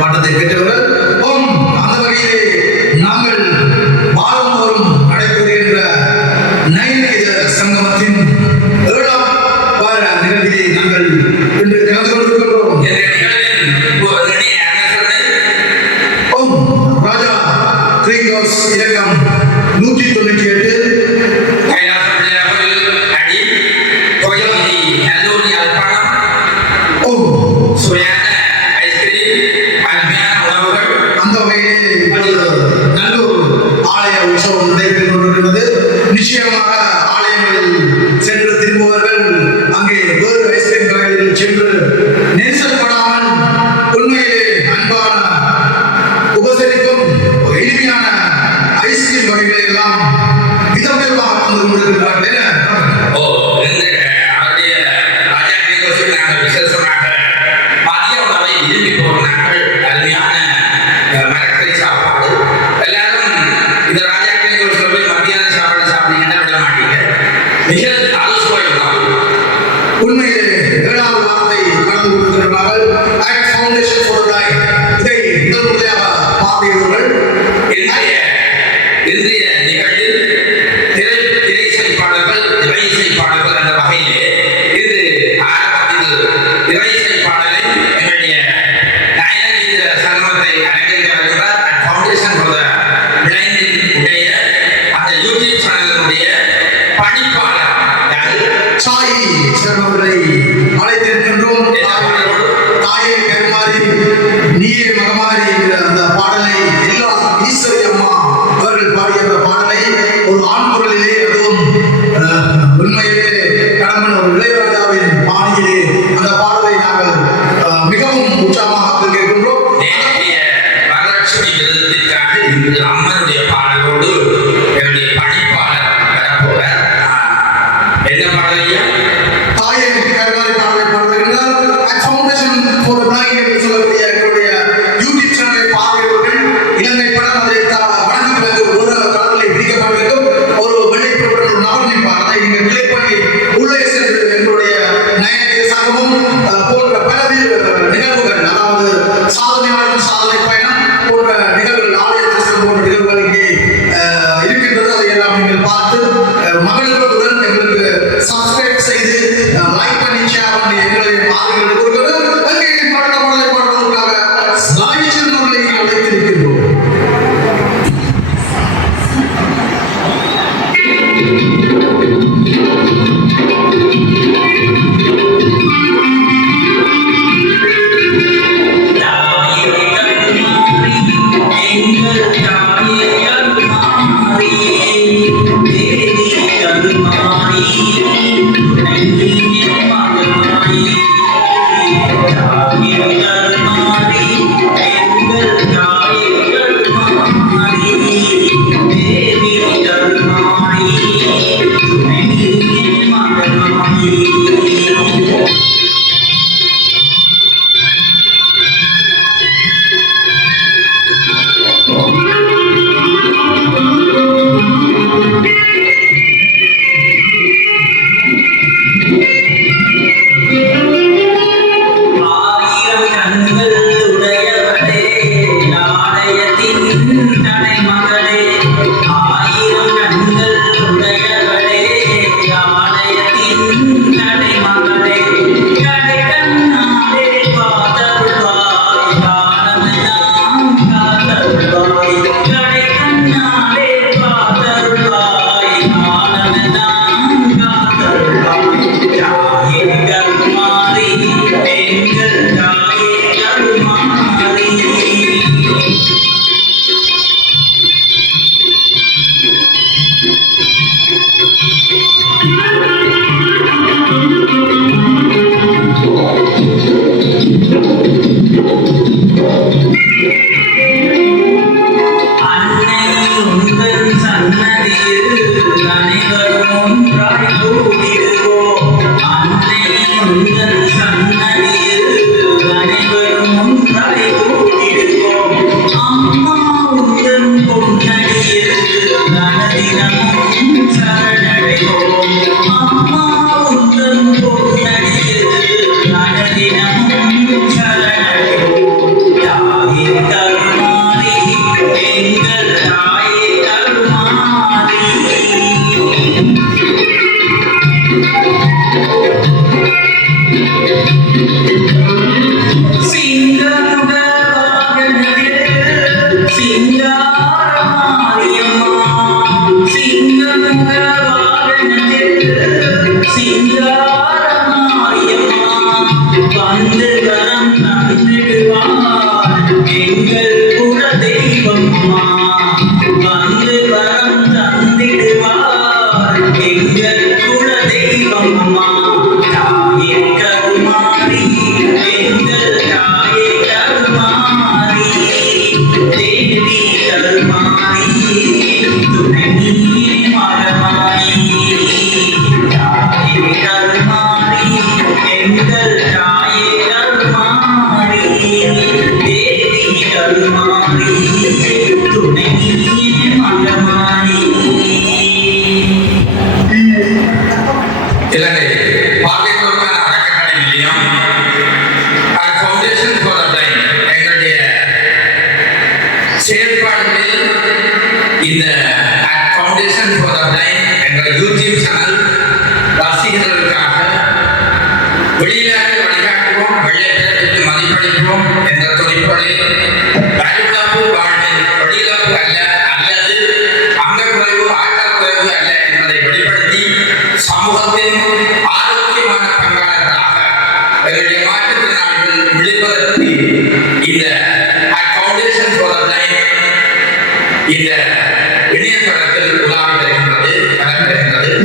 பாட்டத்தை கேட்டவர்கள் அந்த வகையிலே நாங்கள் வாரந்தோறும் நடைபெறுகின்ற நைநீத சங்கமத்தின் 7ஆம் வார நிகழ்விலே நாங்கள் இன்று கலந்து கொண்டிருக்கிறோம். ராஜா கிரீகோஸ் இலக்கம் 198 நிச்சயமாக ஆலயங்களில் சென்று திரும்புவர்கள் அங்கே வேறு ஐஸ்கிரீம் கடைகளில் சென்று நெரிசல்படாமல் உண்மையிலே அன்பான உபசரிப்பும் எளிமையான ஐஸ்கிரீம் வகைகளை எல்லாம்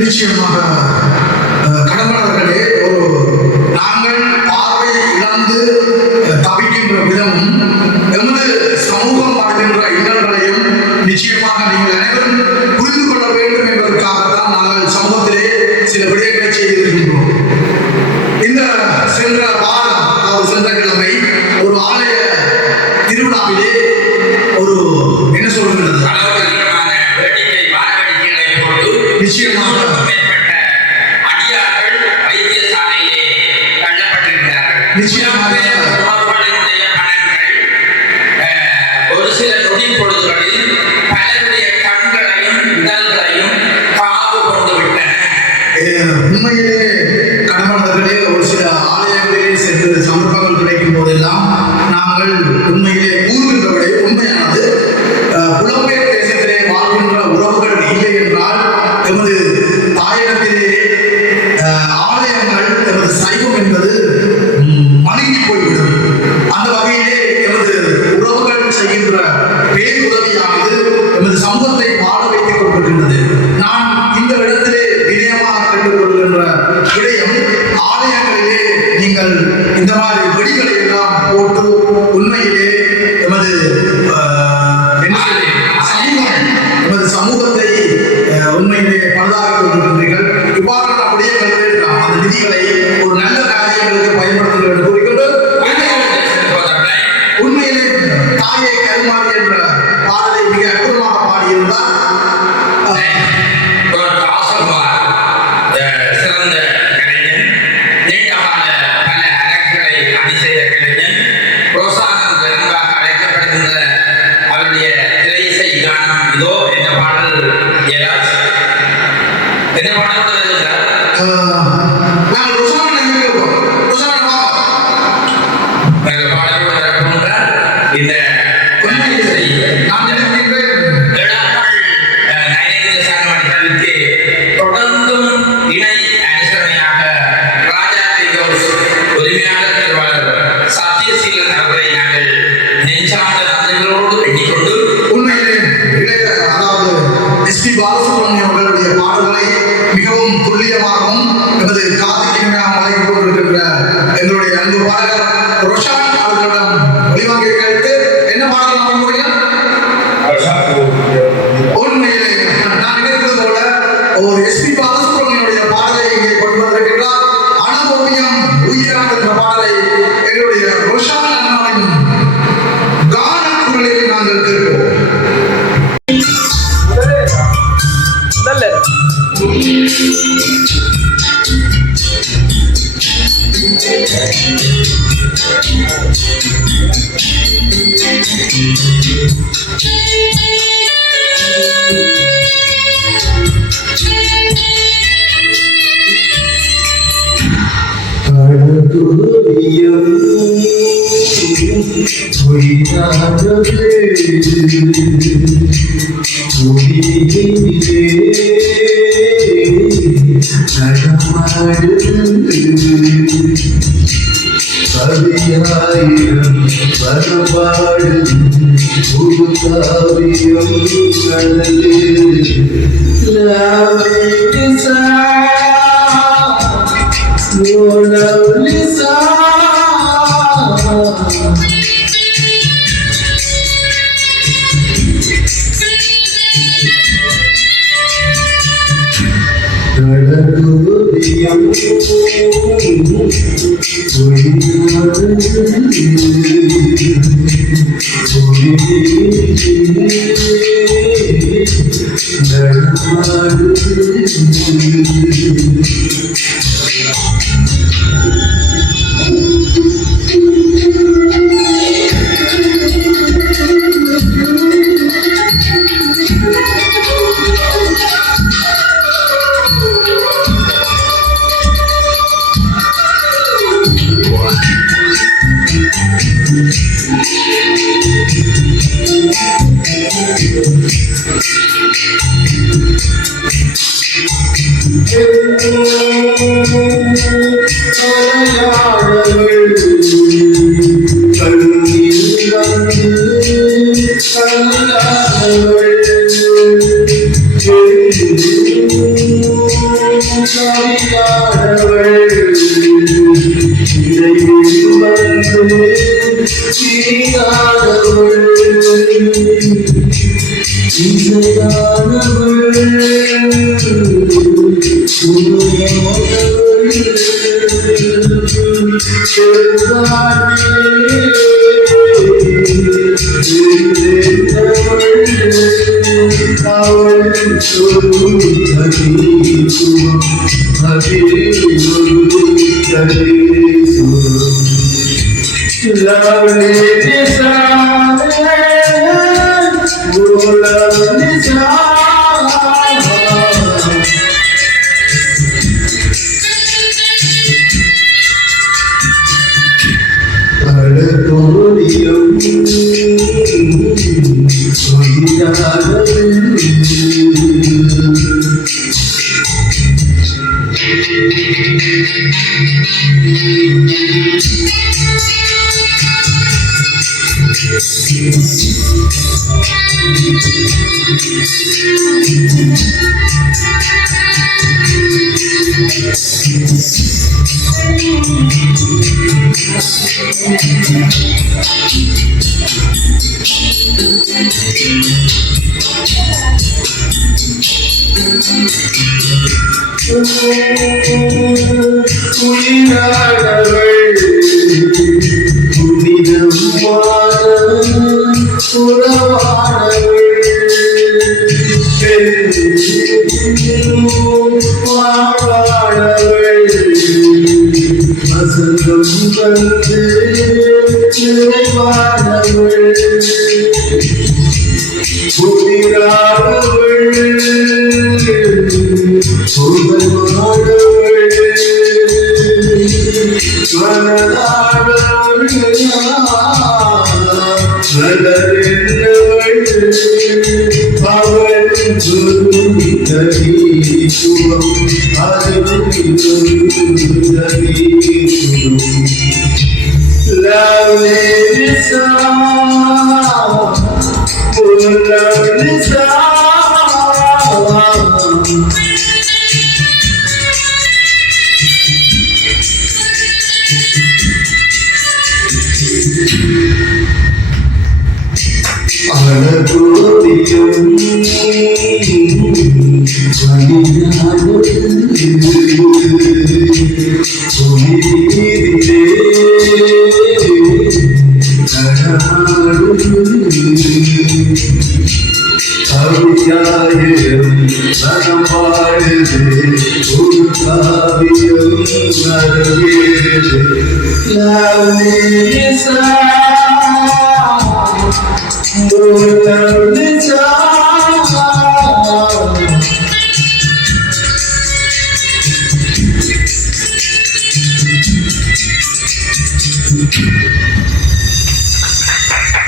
நிச்சயமாக கடமையாளர்களே, நாங்கள் பார்வையை இழந்து தவிக்கின்ற விதமும் எமது சமூகம் படுகின்ற இன்னல்களையும் நிச்சயமாக நீங்கள் அனைவரும் புரிந்து கொள்ள வேண்டும் என்பதற்காகத்தான் நாங்கள் சமூகத்திலே சில விடயங்களை செய்திருக்கின்றோம். இந்த சென்ற வாரம், அதாவது சென்ற கிழமை, ஒரு ஆலய திருவிழாவிலே ஒரு என்ன சொல்கிறது, நிச்சயமாக அடியார்கள் வைத்தியசாலையிலே தள்ளப்பட்டிருக்கிறார்கள். நிச்சயமாக ஒரு சில நொடி பொழுதுகளில் பலருடைய கண்களையும் உடல்களையும் காவு கொண்டு விட்டன. உண்மையிலே கடமையாளர்களே, ஒரு சில ஆலயங்களிலே சென்று சந்தர்ப்பங்கள் கிடைக்கும் போதெல்லாம் நாங்கள் உண்மையிலே கூறுகின்றவரை உண்மையானது. புலம்பெயர் தேசத்திலே வாழ்கின்ற உறவுகள் இல்லை என்றால் எமது தாயகத்திலே ஆலயங்கள், எமது சைவம் என்பது மழுங்கி போய்விடும். அந்த வகையிலே எமது உறவுகள் செய்கின்ற பேருதவியானது எமது சமூகத்தை வாழ வைத்துக் கொண்டிருக்கின்றது. நான் இந்த இடத்திலே வினயமாக கேட்டுக்கொள்கின்ற விடயம், ஆலயங்களிலே நீங்கள் இந்த மாதிரி வெடிகளை எல்லாம் போட்டு உண்மையிலே எமது சமூகத்தை உண்மையிலே பழுதாகி கொண்டிருக்கின்றீர்கள். இவ்வாறான விடயங்கள் அந்த நிதிகளை ஒரு நல்ல காரியங்களுக்கு பயன்படுத்த வேண்டும் கூறிக்கொண்டு, உண்மையிலே தாயை கருமாறி என்ற பாடலை மிக அற்புதமாக பாடியிருந்தார். சிறந்த கலைஞன், நீண்டகால பல அரங்குகளை அணி செய்த கலைஞன், புரோசானந்த் என்பாக அழைக்கப்படுகின்ற அவருடைய திரை இசை கானம் இதோ. என்ன பாடல் ஜெயராஜ்? என்ன பாடல் இந்த தொடர்ந்தும் இணை அனுசரணையாக ராஜா ஹவுஸ் உரிமையாளர் திருவாளர் சத்யசீலன் அவர்களை நாங்கள் நெஞ்சார்ந்த நன்றிகளோடு எண்ணிக்கொண்டு, உண்மையிலே அதாவது எஸ்.பி. பாலசுப்ரமணியம் அவர்களுடைய பாடல்களை மிகவும் துல்லியமாகவும் எமது காதிக்கிழமையாக வழங்கிக் கொண்டிருக்கின்ற எங்களுடைய அன்பு பாடகர் ரோஷான் அவர்களிடம் ஒளிவாங்கி கழித்து என்ன பாடல் நான் முடியும். உண்மையிலே நான் நினைத்தது போல ஒரு எஸ்.பி. பாலசுப்ரமணியனுடைய பாடலை இங்கே கொண்டு வந்திருக்கின்றார். அனுபவியம் உயிரான என்ற பாடலை எங்களுடைய ரோஷான் அண்ணாவின் கான குரலில் நாங்கள் கேட்போம். Your lovely song.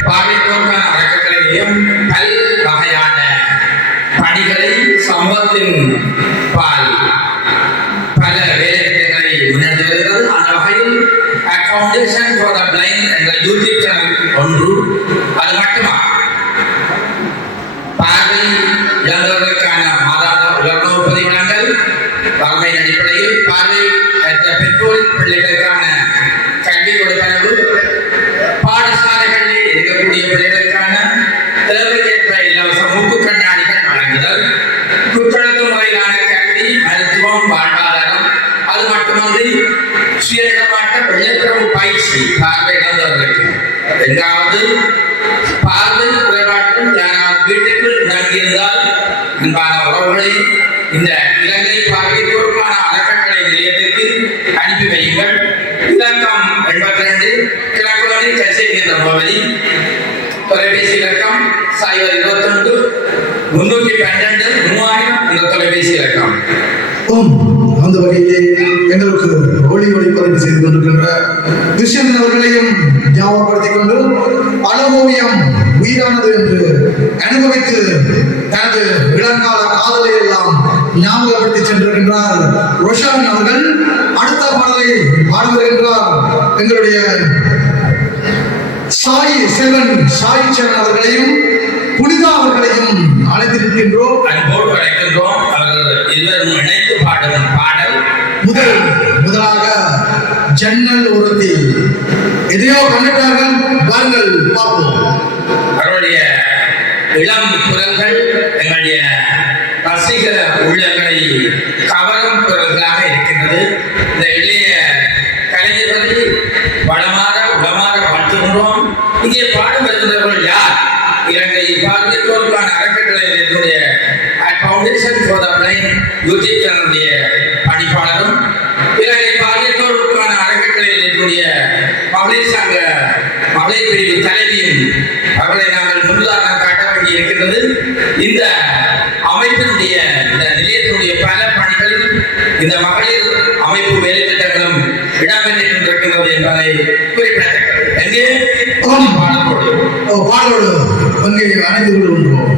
பார்வையோர்க்கான அறக்கட்டளையிலும் பல்வகையான பணிகளை சமூகத்தின் பால் பல வேலைகளை முன்னெடுத்து வருகிறது. அந்த வகையில் ஃபவுண்டேஷன் ஃபார் த பிளைண்ட் என்ற யூடியூப் சேனல் ஒன்று. அது மட்டுமா பார்வை இழந்தவர்களுக்கான மாதாந்த உலர்ணவு பதிவிடங்கள், வறுமையின் அடிப்படையில் பார்வை பெற்றோர் பிள்ளைகளுக்கான கல்வி கொடுப்பனவு, பாடசாலைகளில் இருக்கக்கூடிய பிள்ளைகளுக்கான தேவைக்கேற்ப இலவச மூக்கு கண்ணாடிகள் வழங்குதல், குற்றழுத்த முறையிலான கல்வி, மருத்துவம், வாழ்வாதாரம், அது இரண்டாவது, பார்வை குறைபாட்டம் யாரால் வீட்டுக்குள் முடங்கியிருந்தால் அன்பான உறவுகளை இந்த இலங்கை பார்வையோருக்கான அறக்கட்டளை நிலையத்திற்கு அனுப்பி வையுங்கள். இலக்கம் 82 கிழக்குவழி கச்சேரி என்ற முகவரி. தொலைபேசி இலக்கம் 021 312 3000 என்ற தொலைபேசி இலக்கம். அந்த வகையிலே எங்களுக்கு ஒளிபரப்பு செய்து கொண்டிருக்கின்ற கிருஷ்ணன் அவர்களையும் ஞாபகப்படுத்திக் கொண்டு அனுபவியம் உயிரானது என்று அனுபவித்து தனது இளங்கால காதலை எல்லாம் ஞாபகப்படுத்தி சென்றிருக்கின்றார் ரோஷன் அவர்கள். அடுத்த பாடலை பாடுகின்றார் எங்களுடைய சாய் செல்வன் அவர்களையும் புனிதா அவர்களையும் அழைத்திருக்கின்றோம். அன்போடு அழைக்கின்றோம். அவர்கள் இருவரும் இணைத்து பாடும் பாடல் முதலாக ஜன்னல் ஒருத்தி. எதையோ கண்டுட்டார்கள், வாருங்கள் பார்ப்போம். அவருடைய இளம் குரல்கள் எங்களுடைய ரசிக உள்ளங்களை கவரும் குரல்களாக இருக்கின்றது. இந்த இளைய கலைஞர்களை வளமாக உளமாக வாழ்த்துகின்றோம். இங்கே பாடம் வருகின்றவர்கள் யார்? இலங்கை பார்வையோருக்கான அறக்கட்டளை என்னுடைய foundation for the blind YouTube சேனலுடைய பணிப்பாளரும், இலங்கை பார்வையோருக்கான அறக்கட்டளை என்னுடைய மகளிர் பிரிவு தலைவியும் அவர்களை நாங்கள் முன்னுதாரணம் காட்ட வேண்டி இருக்கின்றது. இந்த அமைப்பினுடைய இந்த நிலையத்தினுடைய பல பணிகளில் இந்த மகளிர் அமைப்பு வேலை திட்டங்களும் இடம்பெற்றிருக்கின்றது என்பதை குறிப்பிடத்தக்கது. எங்கே பாடலோடு அங்கே அணைந்து கொள்கின்றோம்.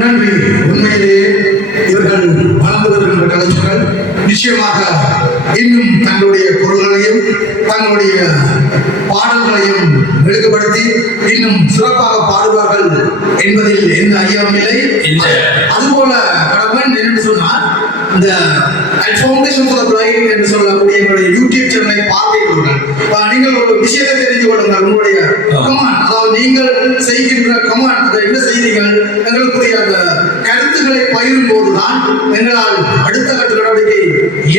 நன்றி. உண்மையிலேயே இவர்கள் வளர்ந்து வருகின்ற கலைஞர்கள் நிச்சயமாக இன்னும் தங்களுடைய குரல்களையும் தங்களுடைய பாடல்களையும் மெழுகுபடுத்தி இன்னும் சிறப்பாக பாடுவார்கள் என்பதில் எந்த ஐயமும் இல்லை. அதுபோல கடவுள் என்று சொன்னால் இந்த ஃபவுண்டேஷன் ஃபார் தி பிளைண்ட் என்று சொல்லக்கூடிய எங்களுடைய யூடியூப் சேனலை பார்வையிடுங்கள். நீங்கள் ஒரு விஷயத்தை தெரிந்து கொள்ளுங்கள். உங்களுடைய கமெண்ட், அதாவது நீங்கள் செய்கின்ற கமெண்ட், அதை என்ன செய்தீர்கள் எங்களுக்குரிய அந்த கருத்துக்களை பகிரும் போதுதான் எங்களால் அடுத்த கட்ட நடவடிக்கை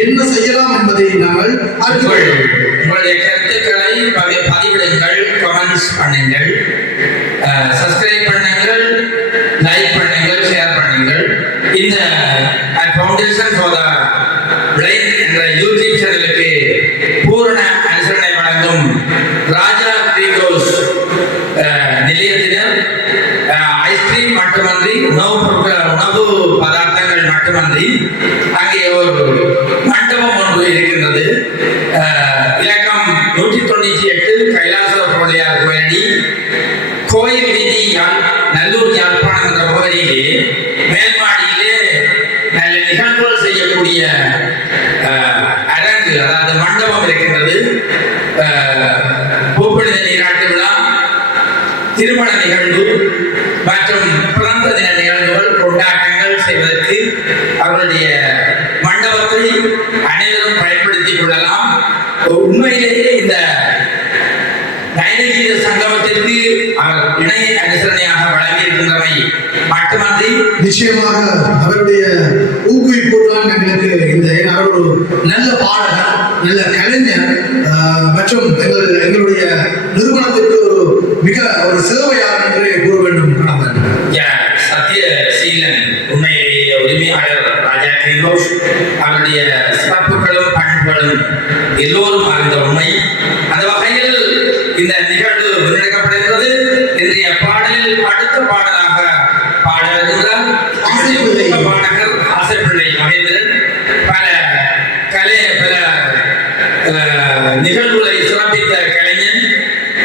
என்ன செய்யலாம் என்பதை நாங்கள் அறிந்துள்ளோம். உங்களுடைய கருத்துக்களை பதிவிடுங்கள், கமெண்ட்ஸ் பண்ணுங்கள், சப்ஸ்கிரைப் பண்ணுங்கள், லைக் பண்ணுங்கள், ஷேர் பண்ணுங்கள். இந்த ஃபவுண்டேஷன் ஃபார் தி பிளைண்ட் என்ற யூடியூப் சேனலுக்கு பூரண அனுசரணை வழங்கும் ராஜா கிரீகோஸ் நிலையத்தினர் ஐஸ்கிரீம் மட்டுமன்றி உணவு பதார்த்தங்கள் மட்டுமன்றி அங்கே ஒரு மண்டபம் ஒன்று இருக்கின்றது. இலக்கம் 198 கைலாச பிள்ளையார் கோயிலடி, கோயில் வீதி, நல்லூர், யாழ்ப்பாணம் என்ற முகவரியிலே மேல்மாடியிலே நல்ல நிகழ்வுகள் செய்யக்கூடிய அரங்கு, அதாவது மண்டபம் இருக்கின்றது. பூப்பணித நீராட்டு விழா, திருமண நிகழ்வு மற்றும் பிறந்த தின நிகழ்வுகள், கொண்டாட்டங்கள் செய்வதற்கு அவருடைய மண்டபத்தை அனைவரும் பயன்படுத்திக் கொள்ளலாம். உண்மையிலேயே இந்த நைனகீத சங்கமத்திற்கு அவர் இணை அனுசரணையாக வழங்கியிருக்கின்றமை மட்டுமன்றி நிச்சயமாக அவருடைய ஊக்குவிப்புதான் எங்களுக்கு இந்த ஒரு நல்ல பாடகர், நல்ல கலைஞர் மற்றும் எங்களுடைய நிறுவனத்திற்கு ஒரு மிக ஒரு சேவையாளர் என்று கூற வேண்டும். சத்யசீலன் உண்மையிலேயே உரிமையாளர் ராஜா கிரீகோஸ் அவருடைய சிறப்புகளும் பண்புகளும் எல்லோரும் அறிந்த உண்மை. அந்த வகையில் இந்த நிகழ்வு முன்னெடுக்கப்படுகிறது. இன்றைய பாடலில் அடுத்த பாடலாக பாடல்கிறார் பாடகர் ஆசைப்பிள்ளை மகேந்திரன். பல நிகழ்வுகளை சிறப்பித்த கலைஞன்,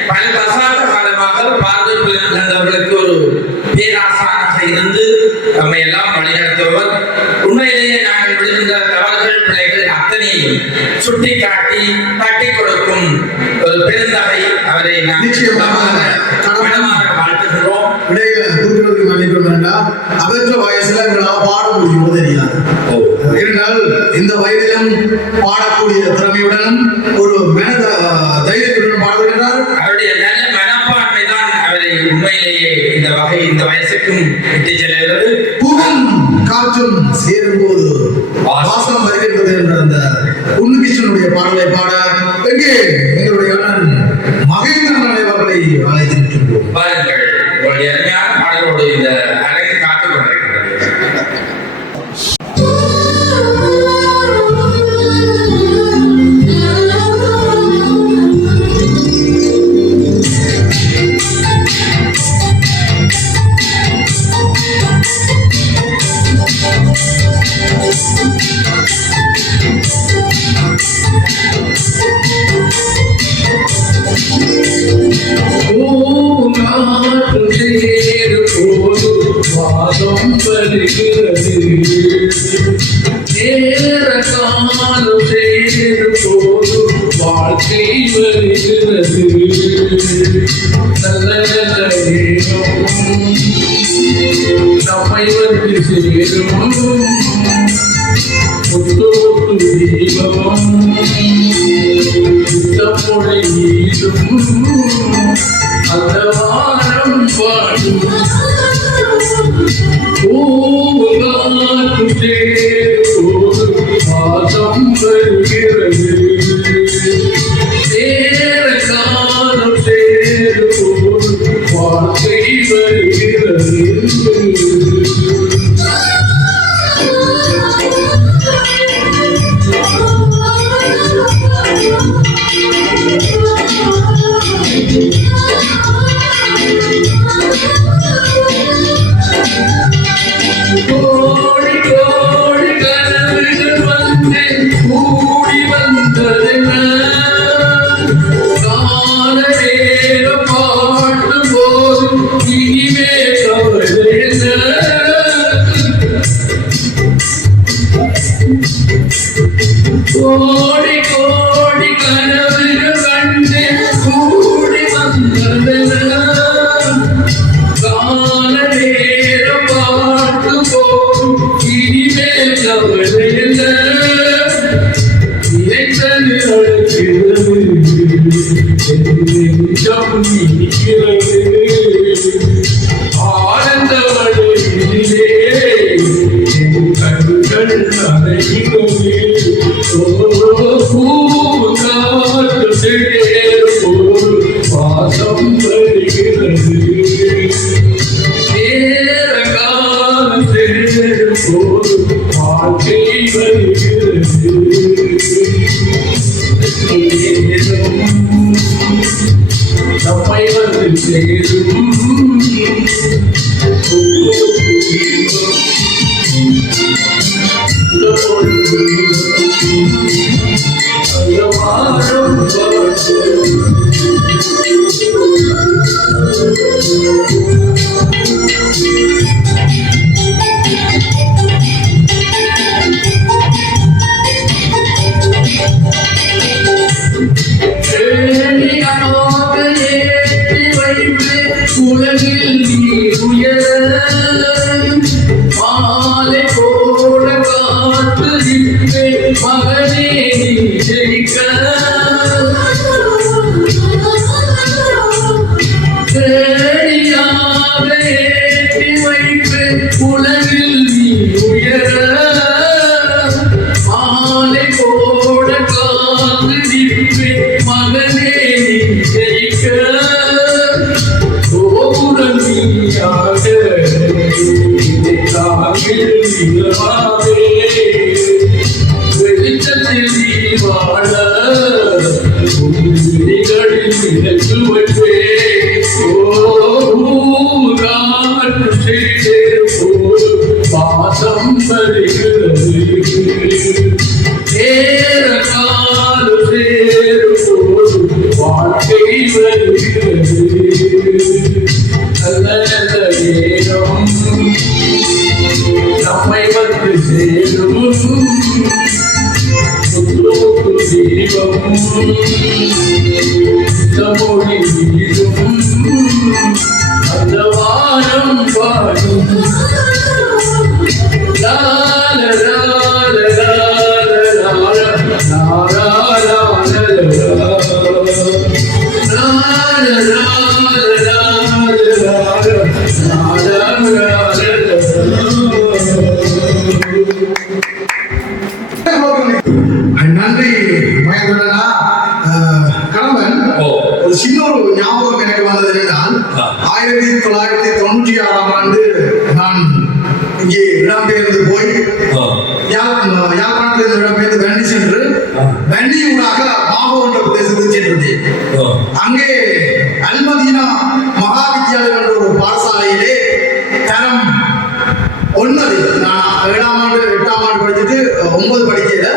பல தசாப்த காலமாக பார்வையில் இருந்தவர்களுக்கு ஒரு பேராசானாக இருந்து நம்மை எல்லாம் வழிநடத்துபவர். உண்மையிலேயே நாங்கள் விழுகின்ற தவறுகள், பிழைகள் அத்தனையும் சுட்டிக்காட்டி தட்டி கொடுக்கும் ஒரு பெருந்தகை. அவரை நாம் மனமாக வாழ்த்துகிறோம். இடையில குறுக்கிறதுக்கு மன்னிக்க வேண்டாம். அவற்ற வயசுல எங்களால் பாட முடியுமோ தெரியாது. இருந்தால் இந்த வயதிலும் பாடக்கூடிய திறமையுடனும் ஒரு மனத தைரியத்துடன் பாடுகின்றார். அவருடைய நல்ல மனப்பான்மை தான் அவரை உண்மையிலேயே இந்த வயசுக்கும் விட்டு செல்கிறது. பூவும் காற்றும் சேரும் போது வாசம் வருகின்றது என்ற அந்த உன்னிகிஷனுடைய பாடலை பாட எங்கே எங்களுடைய அண்ணன் மகேந்திரன் அவர்களை அழைத்திருக்கின்றோம். பாருங்கள், உங்களுடைய அருமையான பாடலோடு இந்த அரங்கு காத்துக் கொண்டிருக்கிறது. வாழ்க்கை வருகிறது நம்மை வந்து சேரும் முத்து முத்து தீபம் மொழி நீடும் அந்த வாரம் பாடும் மாதம் வருகிறது சேர காலம் சேரும் இனிமே கோடி கோடி கனவுகள் கண்டு கூடி வந்ததென கால நேரம் பார்த்து போகும் இனிமேல் கவலையில்ல இறைச்சல் நடக்கிறது நெஞ்சம் இனிக்கிறது ஆனந்த வழியிலே என் கண்கள் நனைகிறது பூங்காற்று சேரும் பாசம் வருகிறது நேரங்காலம் சேரும் வாழ்க்கை வருகிறது நம்மை வந்து சேரும் உலகில் நீ உயர மாலை போட காத்து மகனே நீ ஜெயிக்க தேடியாக ஏற்றி வைத்து உலகில் நீ உயர மாலை போட காத்து மகனே நீ ஜெயிக்க கோபுரமியாக வெளிச்சத்தில் நீ வாழ உங்களிகளில் நினைத்து வைப்பே பாசம் வருகிறது நேர கால சேரும் வாழ்க்கை வருகிறது நேரம் நம்மை வந்து சேரும் தீபம் மொழி வீடும் அந்த வானம் பாடும் லால லால லால லால லால நன்றி மகேந்திரனா. கணவன் ஒரு சின்ன ஒரு ஞாபகம் எனக்கு வந்தது என்றால் 1996ஆம் ஆண்டு நான் இங்கே இடம்பெயர்ந்து போய் யாழ்ப்பாணத்திலிருந்து இடம்பெயர்ந்து வண்டி சென்று வண்டியூடாக மாவோன்ற பிரதேசத்துக்கு சென்றிருந்தேன். அங்கே அல்மதீனா மகா வித்யாலயம் என்ற ஒரு பாடசாலையிலே தரம் 9 நான் 7ஆம் ஆண்டு 8ஆம் ஆண்டு படிச்சுட்டு 9 படிக்கல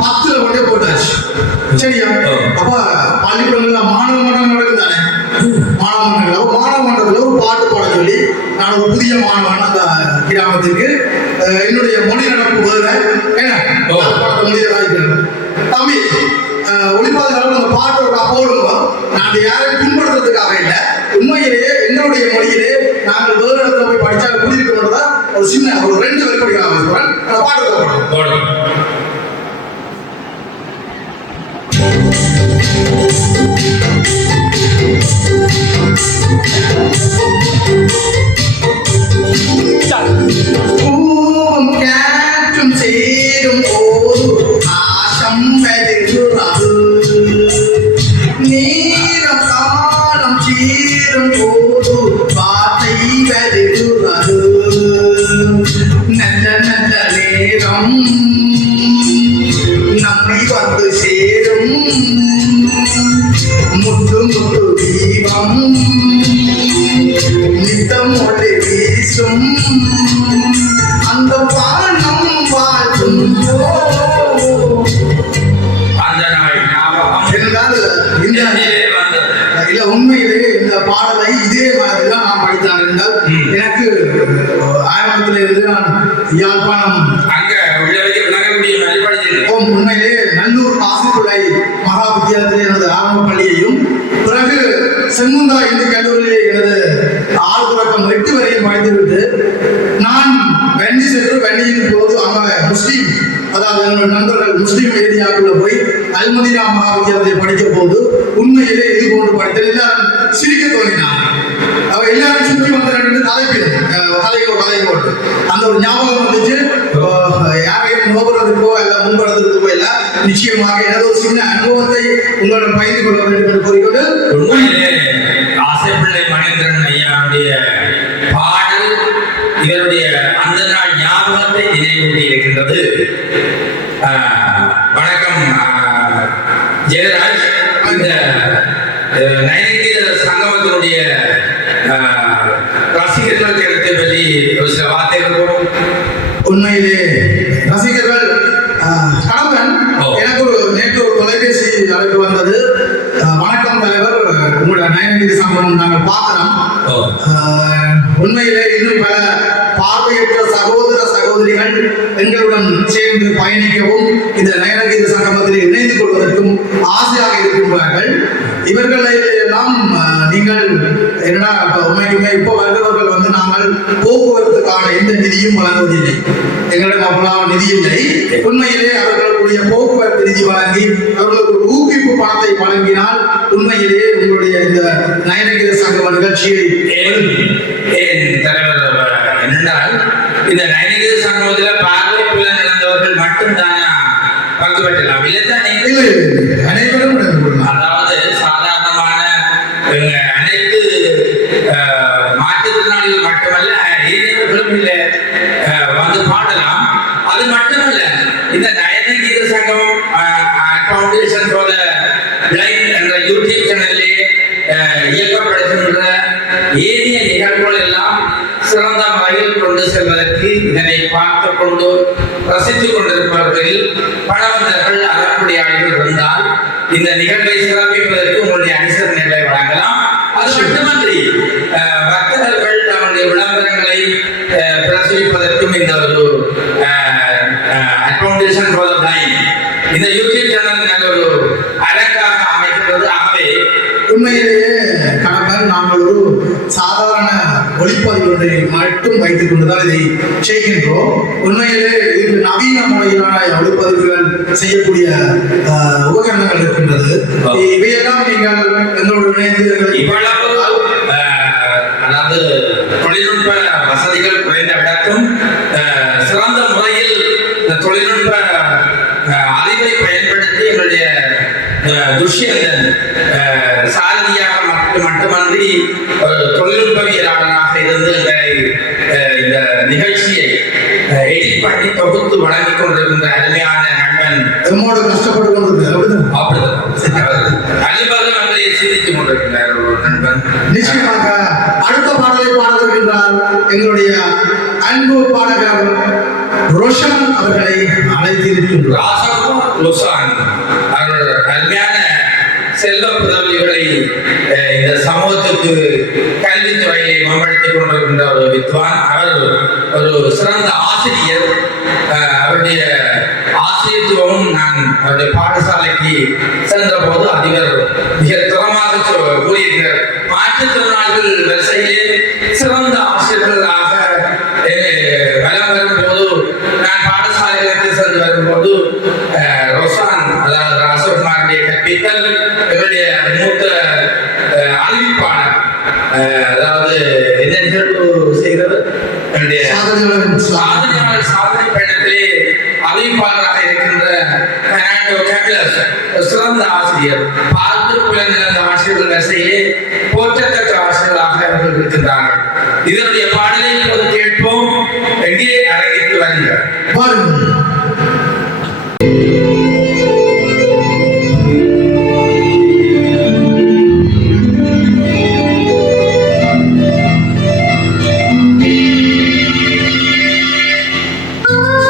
10ல கொண்டே போட்டாச்சு. சரியா? அப்ப பள்ளிக்கூடங்கள்ல மாணவ மன்றம் நடக்குதானே, மாணவ மன்றத்தில் ஒரு பாட்டு பாட சொல்லி நான் ஒரு புதிய மாணவன் அந்த கிராமத்திற்கு என்னுடைய மொழி நடப்பு வேற என்ன மொழியை தம்பி ஒளிப்பாதுகாப்பு அந்த பாட்டோட போடுங்க. நான் யாரையும் பின்பற்றுறதுக்காக இல்லை, உண்மையிலேயே என்னுடைய மொழியிலே நாங்கள் வேறு இடத்துல போய் படிச்சா புரிஞ்சுக்கணுன்றதா ஒரு சின்ன ஒரு 2 வரி படிக்காம இருக்கிறேன். அந்த பாட்டு போடுறேன். பூவும் காற்றும் சேரும் போது ஆசம் வருகிறது, நேரம் காலம் சேரும் போது வார்த்தை வருகிறது, நல்ல நல்ல நேரம் நம்மை வந்து சேரும், முத்து முத்து தீபம் நித்தம் ஒளி வீசும், அந்த வானம் வாழும் அந்த நாள் ஞாபகம் இருந்தால் இந்த வந்தது. இல்ல உண்மையிலே இந்த பாடலை இதே மாதிரி தான் நான் படித்தேன். எனக்கு ஆரம்பத்தில் இருந்து நான் யாழ்ப்பாணம் அங்க உள்ளவைக்கு விளங்கக்கூடிய மாதிரி படிச்சிருக்கேன். உண்மையிலே நல்லூர் காசிப்பிள்ளை மகா வித்தியாலயத்தில் எனது ஆரம்ப பள்ளியையும் பிறகு செங்குந்தா இந்து கல்லூரியிலே எனது ஆறு தொடக்கம் 8 வரையும் படித்துவிட்டு நான் வன்னி சென்று வன்னியின் போது அங்கே முஸ்லீம், அதாவது என்னோட நண்பர்கள் முஸ்லீம் ஏரியாவுக்குள்ள போய் அல்மதீனா மகா வித்தியாலயத்தை படிக்க போது உண்மையிலே இது போன்று படித்தது எல்லாரும் சிரிக்க தோன்றினாங்க. அவ எல்லாரும் சுற்றி வந்து ரெண்டு கதை போட்டு அந்த ஒரு ஞாபகம் வந்துச்சு. யாரையும் நோக்கிறதுக்கோ அல்ல முன்படுறதுக்கோ இல்ல, நிச்சயமாக எனது ஒரு சின்ன அனுபவத்தை உங்களிடம் பகிர்ந்து கொள்ள வேண்டும் என்று கூறிக்கொண்டு உண்மையிலே ஆசைப்பிள்ளை மகேந்திரன் ஐயாவுடைய பாடல் இவருடைய அந்த நாள் ஞாபகத்தை நினைவூட்டி இருக்கின்றது. வணக்கம் ஜெயராஜ். இந்த நயனகீத சங்கமத்தினுடைய ரசிகர்கள் கருத்தை பற்றி ஒரு சில வார்த்தைகள் போகும். உண்மையிலே ரசிகர்கள் கணவன் எனக்கு நேற்று ஒரு தொலைபேசி அழைப்பு வந்தது. வணக்கம் தலைவர், உங்களோட நயனகீத சங்கமம் நாங்கள் பார்க்கிறோம். உண்மையிலே இன்னும் பல பார்வையற்ற சகோதர சகோதரிகள் எங்களுடன் சேர்ந்து பயணிக்கவும் இந்த நயனகீத சங்கமத்தில் இணைந்து கொள்வதற்கும் ஆசையாக இருக்கின்றார்கள். இவர்களை எல்லாம் நீங்கள் என்னடா உண்மைக்குமே இப்போ வருகிறவர்கள் வந்து நாங்கள் போக்குவரத்துக்கான எந்த நிதியும் வழங்குவதில்லை, எங்களிடம் அவ்வளவு நிதி இல்லை. உண்மையிலே அவர்களுடைய போக்குவரத்து நிதி வழங்கி அவர்களுக்கு ஊக்குவிப்பு பணத்தை வழங்கினால் உண்மையிலேயே உங்களுடைய இந்த நயனகீத சங்கம நிகழ்ச்சியை தலைவர் என்னென்றால் இந்த நயனகீத சங்கமத்தில் பார்வை பிள்ளை நடந்தவர்கள் மட்டும்தானா பங்கு பெற்றலாம்? இல்லைத்தானே? அனைவரும் அதாவது சாதாரணமான அனைத்து மாற்றுத்திறனாளிகள் மட்டுமல்ல, ஏழைகளும் இல்லை வந்து பாடலாம். அது மட்டுமல்ல, இந்த நயனகீத சங்கமம் ஃபவுண்டேஷன் ஃபார் தி பிளைண்ட் என்ற யூடியூப் சேனலிலே இயக்கப்படுகின்ற ஏனைய நிகழ்வுகள் எல்லாம் சிறந்த முறையில் கொண்டு செல்வதற்கு இதனை பார்த்து கொண்டு ரசித்துக் கொண்டிருப்பவர்களில் பணவந்தர்கள் அறக்குடியாளர்கள் இருந்தால் இந்த நிகழ்வை சிறப்பிப்பதற்கு உங்களுடைய அனுசரணைகளை வழங்கலாம். அது மட்டுமன்றி பக்தர்கள் தங்களுடைய விளம்பரங்களை பிரசுரிப்பதற்கும் இந்த ஒரு ஃபவுண்டேஷன் ஃபார் தி பிளைண்ட் இந்த யூடியூப் சேனல் நல்ல ஒரு அழகாக அமைக்கிறது. ஆகவே உண்மையிலேயே கணவர் நாங்கள் ஒரு சாதாரண ஒளிப்பதிவு மட்டும் வைத்துக் கொண்டுதான் இதை செய்கின்றோம். உண்மையிலே இது நவீன முறையிலான ஒளிப்பதிவுகள் செய்யக்கூடிய உபகரணங்கள் இருக்கின்றது. இவையெல்லாம் நீங்கள் எங்களோடு இணைந்து அதாவது தொழில்நுட்ப வசதிகள் குறைந்த விடக்கும் சிறந்த முறையில் தொழில்நுட்ப அறிவை பயன்படுத்தி எங்களுடைய துஷ்யந்தன் சாரதியாக மட்டுமன்றி தொழில்நுட்பவியலாளராக இருந்து இந்த நிகழ்ச்சியை எடிட் பண்ணி தொகுத்து வழங்கிக் கொண்டிருக்கின்ற அருமையான நண்பன் நம்மோடு கஷ்டப்பட்டு கொண்டிருக்கிறார். அலிபாக நம்மளை சிந்தித்துக் கொண்டிருக்கிறார் ஒரு நண்பன். நிச்சயமாக அடுத்த பாடலை பாடுகின்றார் எங்களுடைய அன்பு பாடகர் ரோஷன் அவர்களை அழைத்திருக்கின்றார். அருமையான செல்வ புதவிகளை இந்த சமூகத்துக்கு கல்வித்துறையை மேம்படுத்திக் கொண்டிருக்கின்ற ஒரு வித்வான். அவர் ஒரு சிறந்த ஆசிரியர். அவருடைய ஆசிரியத்துவமும் நான் அவருடைய பாடசாலைக்கு சென்ற போது அதிபர் மிக திறமாக கூறியிருக்கிறார். மாற்றுத்திறனாளிகள் வரிசையிலே சிறந்த ஆசிரியர்களாக வலம் வரும்போது நான் பாடசாலைகளுக்கு சென்று வரும்போது ரோசான் அதாவது ராசகுமாருடைய கற்பித்தல் இவருடைய மூத்த அறிவிப்பாளர் அதாவது என்ன நிகழ்வு செய்கிறது சாதனை பயணத்திலே அறிவிப்பாளராக இருக்கின்ற சிறந்த ஆசிரியர். பார்த்து குழந்தை ஆசிரியர்கள் வரிசையிலே போற்றத்தக்க ஆசிரியர்களாக அவர்கள் இருக்கின்றார்கள். இதனுடைய பாடலை இப்போது கேட்போம். எங்கே அரங்கிற்கு வருகிறார் Oh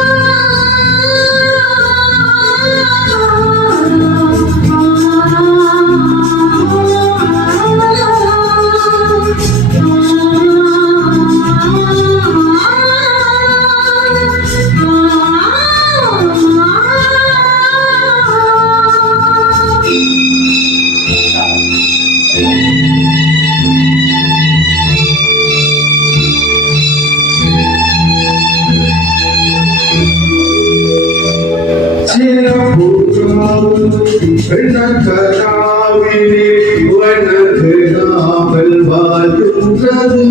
கனாவிலே வணங்காமல் வாழ்கின்றது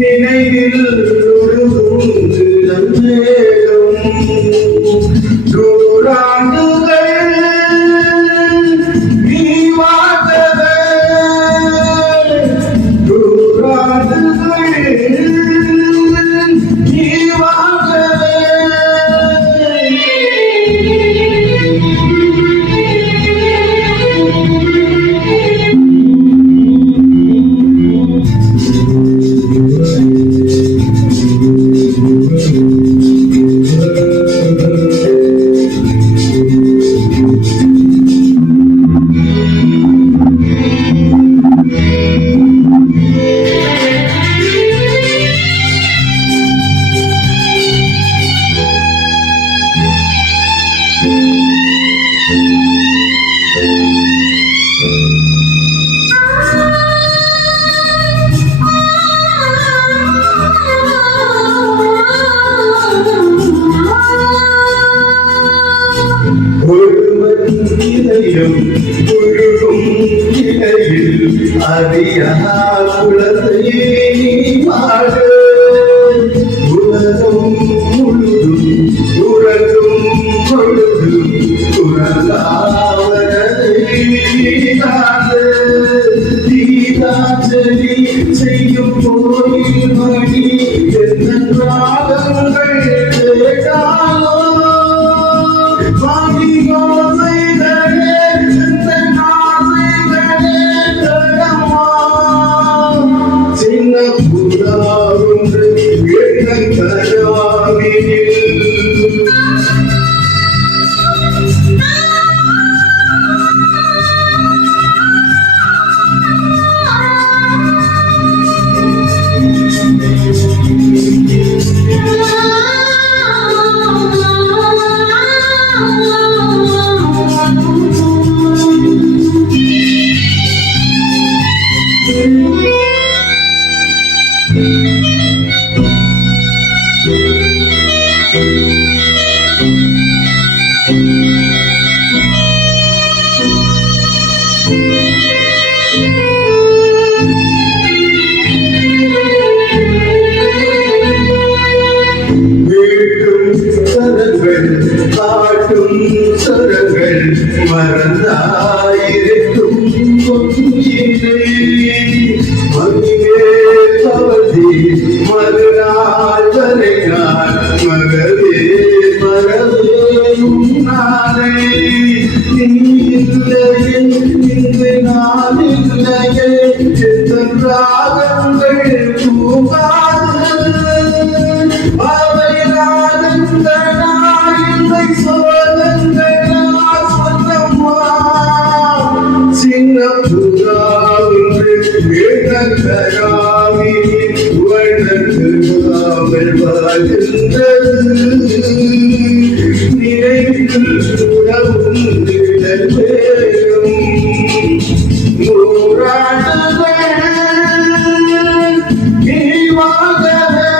நினைவில் உருகுந்து நந்தேகம் நூறாண்டுகள் நீ வாழ்ந்தது நூறாண்டுகள் நீ வாழ்ந்தது அறியா குலத்தை பாடு உலகம் முழுதும் உறங்கும் பொழுதும் உறங்காவதை தீதாச்சரி செய்யும் கோயில் மணி என்ன ராகங்கள் கேட்டாலோ வாங்கியோ செய்தே சின்ன புறாவுண்டு என்ன கராவினில் காட்டும் சரங்கள் மறந்தாயிருக்கும் மகிழே பவதி மறுநாள் வரைநாள் மகவே மரவே நாளே நீ இல்லையே இன்று நான் இல்லையே எந்த ராகங்கள் தூங்காது அவை ராகங்கள் சின்ன புறாவுண்டு வேணக்கராமி வண்ணங்கள் வாழ்கின்றது நினைவில் உணவும் பேரும் நூறாண்டுகள் நீ வாழ்ந்தது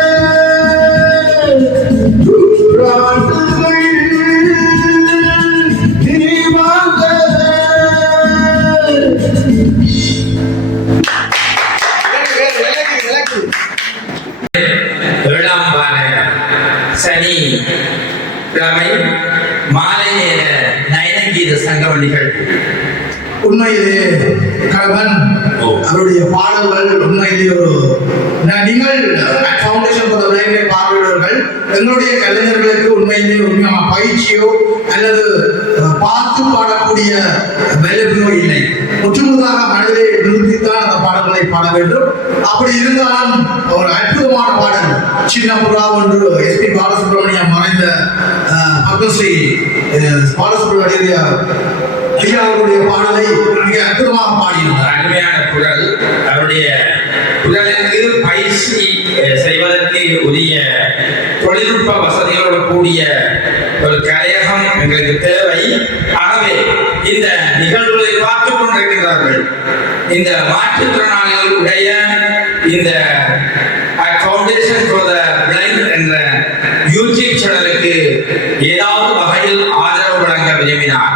நூறாண்டுகள் சனி கிழமை மாலை நேர நயனகீத சங்கமணிகள் உண்மையிலே கல்வன் அவருடைய பாடல்கள் உண்மையிலே ஒரு நீங்கள் ஃபவுண்டேஷன் ஃபார் தி பிளைண்டை பார்வையிடுவர்கள் எங்களுடைய கலைஞர்களுக்கு உண்மையிலே உண்மையான பயிற்சியோ அல்லது பார்த்து பாடக்கூடிய வல்லமையோ இல்லை. முற்றுமுழுதாக மனதிலே நிறுத்தித்தான் அந்த பாடல்களை பாட வேண்டும். அப்படி இருந்தாலும் ஒரு அற்புதமான பாடல் சின்ன புறா ஒன்று எஸ்பி பாலசுப்ரமணியம் மறைந்த பத்மஸ்ரீ பாலசுப்ரமணிய ஐயா அவருடைய பாடலை மிக அற்புதமாக பாடியிருந்தார். அருமையான குரல். அவருடைய குரலுக்கு பயிற்சி செய்வதற்கு உரிய தொழில்நுட்ப வசதிகளோடு கூடிய ஒரு கலையகம் எங்களுக்கு தேவை. ஆகவே இந்த நிகழ்வுகளை பார்த்துக் கொண்டிருக்கிறார்கள். இந்த மாற்றுத்திறனாளிகளுடைய இந்த ஃபவுண்டேஷன் ஃபார் தி பிளைண்ட் என்ற யூடியூப் சேனலுக்கு ஏதாவது வகையில் ஆதரவு வழங்க விரும்பினார்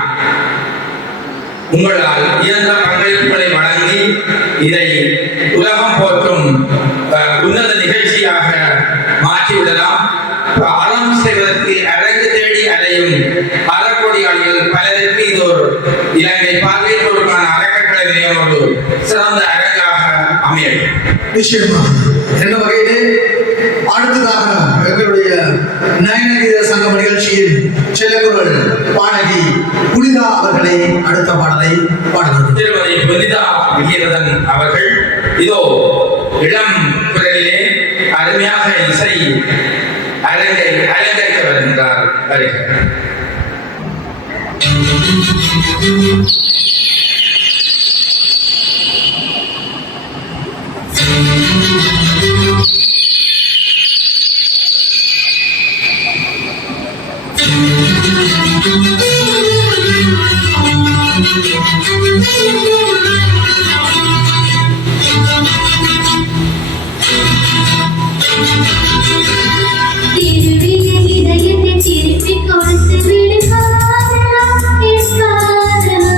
உங்களால் இயன்ற பங்களிப்புகளை வழங்கி இதை உலகம் போற்றும் உன்னத நிகழ்ச்சியாக மாற்றிவிடலாம். அறம் செய்வதற்கு அரங்கு தேடி அலையும் அறக்கொடியாளிகள் பலருக்கு இது ஒரு இலங்கை பார்வையிட்டோருக்கான அறக்கட்டளை நிலையம் ஒரு சிறந்த அரங்காக அமையும். நிச்சயமா என்ற வகையிலே அடுத்ததாக எங்களுடைய நயனகீத சங்கம் நிகழ்ச்சியில் செல்லக்குரல் பாடகி புனிதா அவர்களை அடுத்த பாடலை பாடுகிறார். திருமதி புனிதா விஜயரதன் அவர்கள் இதோ இளம் குரலிலே அருமையாக இசை அரங்கை அலங்கரிக்க வருகின்றார். வருகிறார். திருவிய இதயத்தை திருப்பி கொடுத்து விடு காதலா, என் காதலா,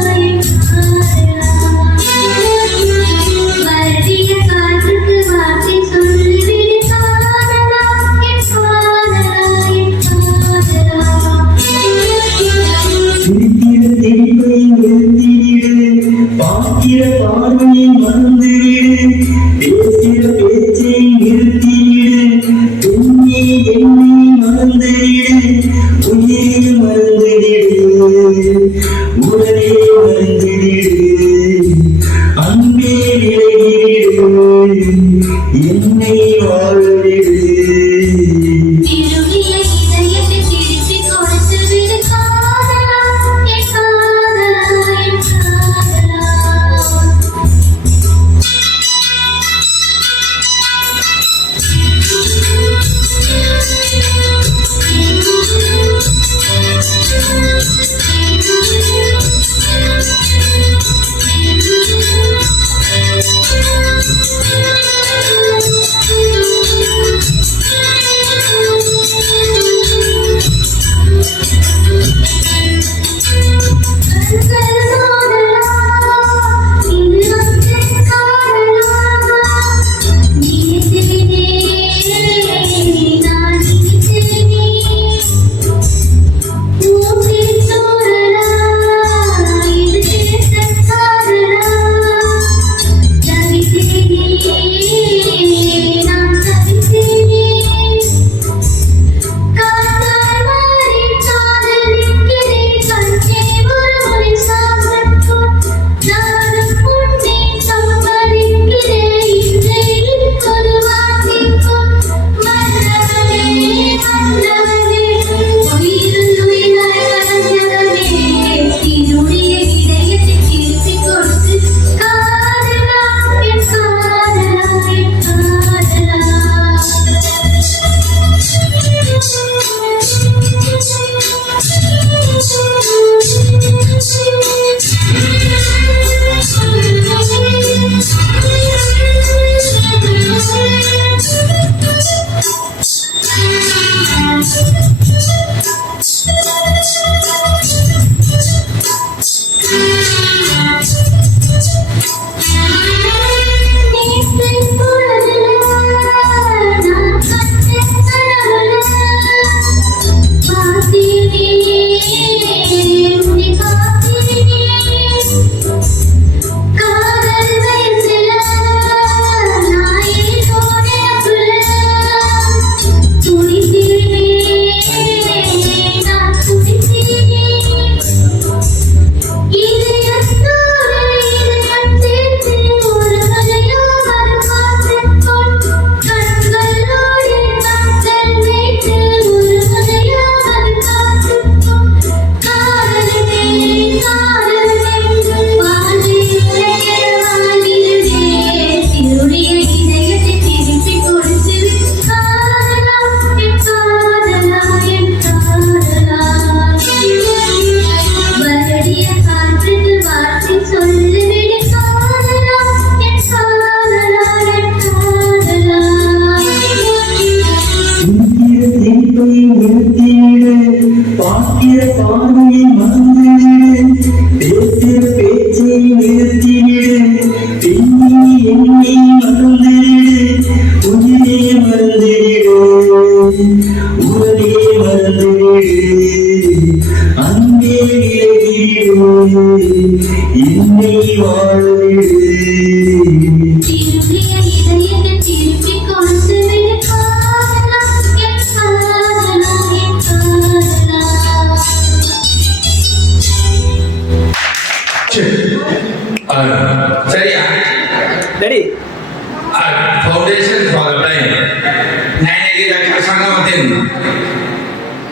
சங்கமத்தின்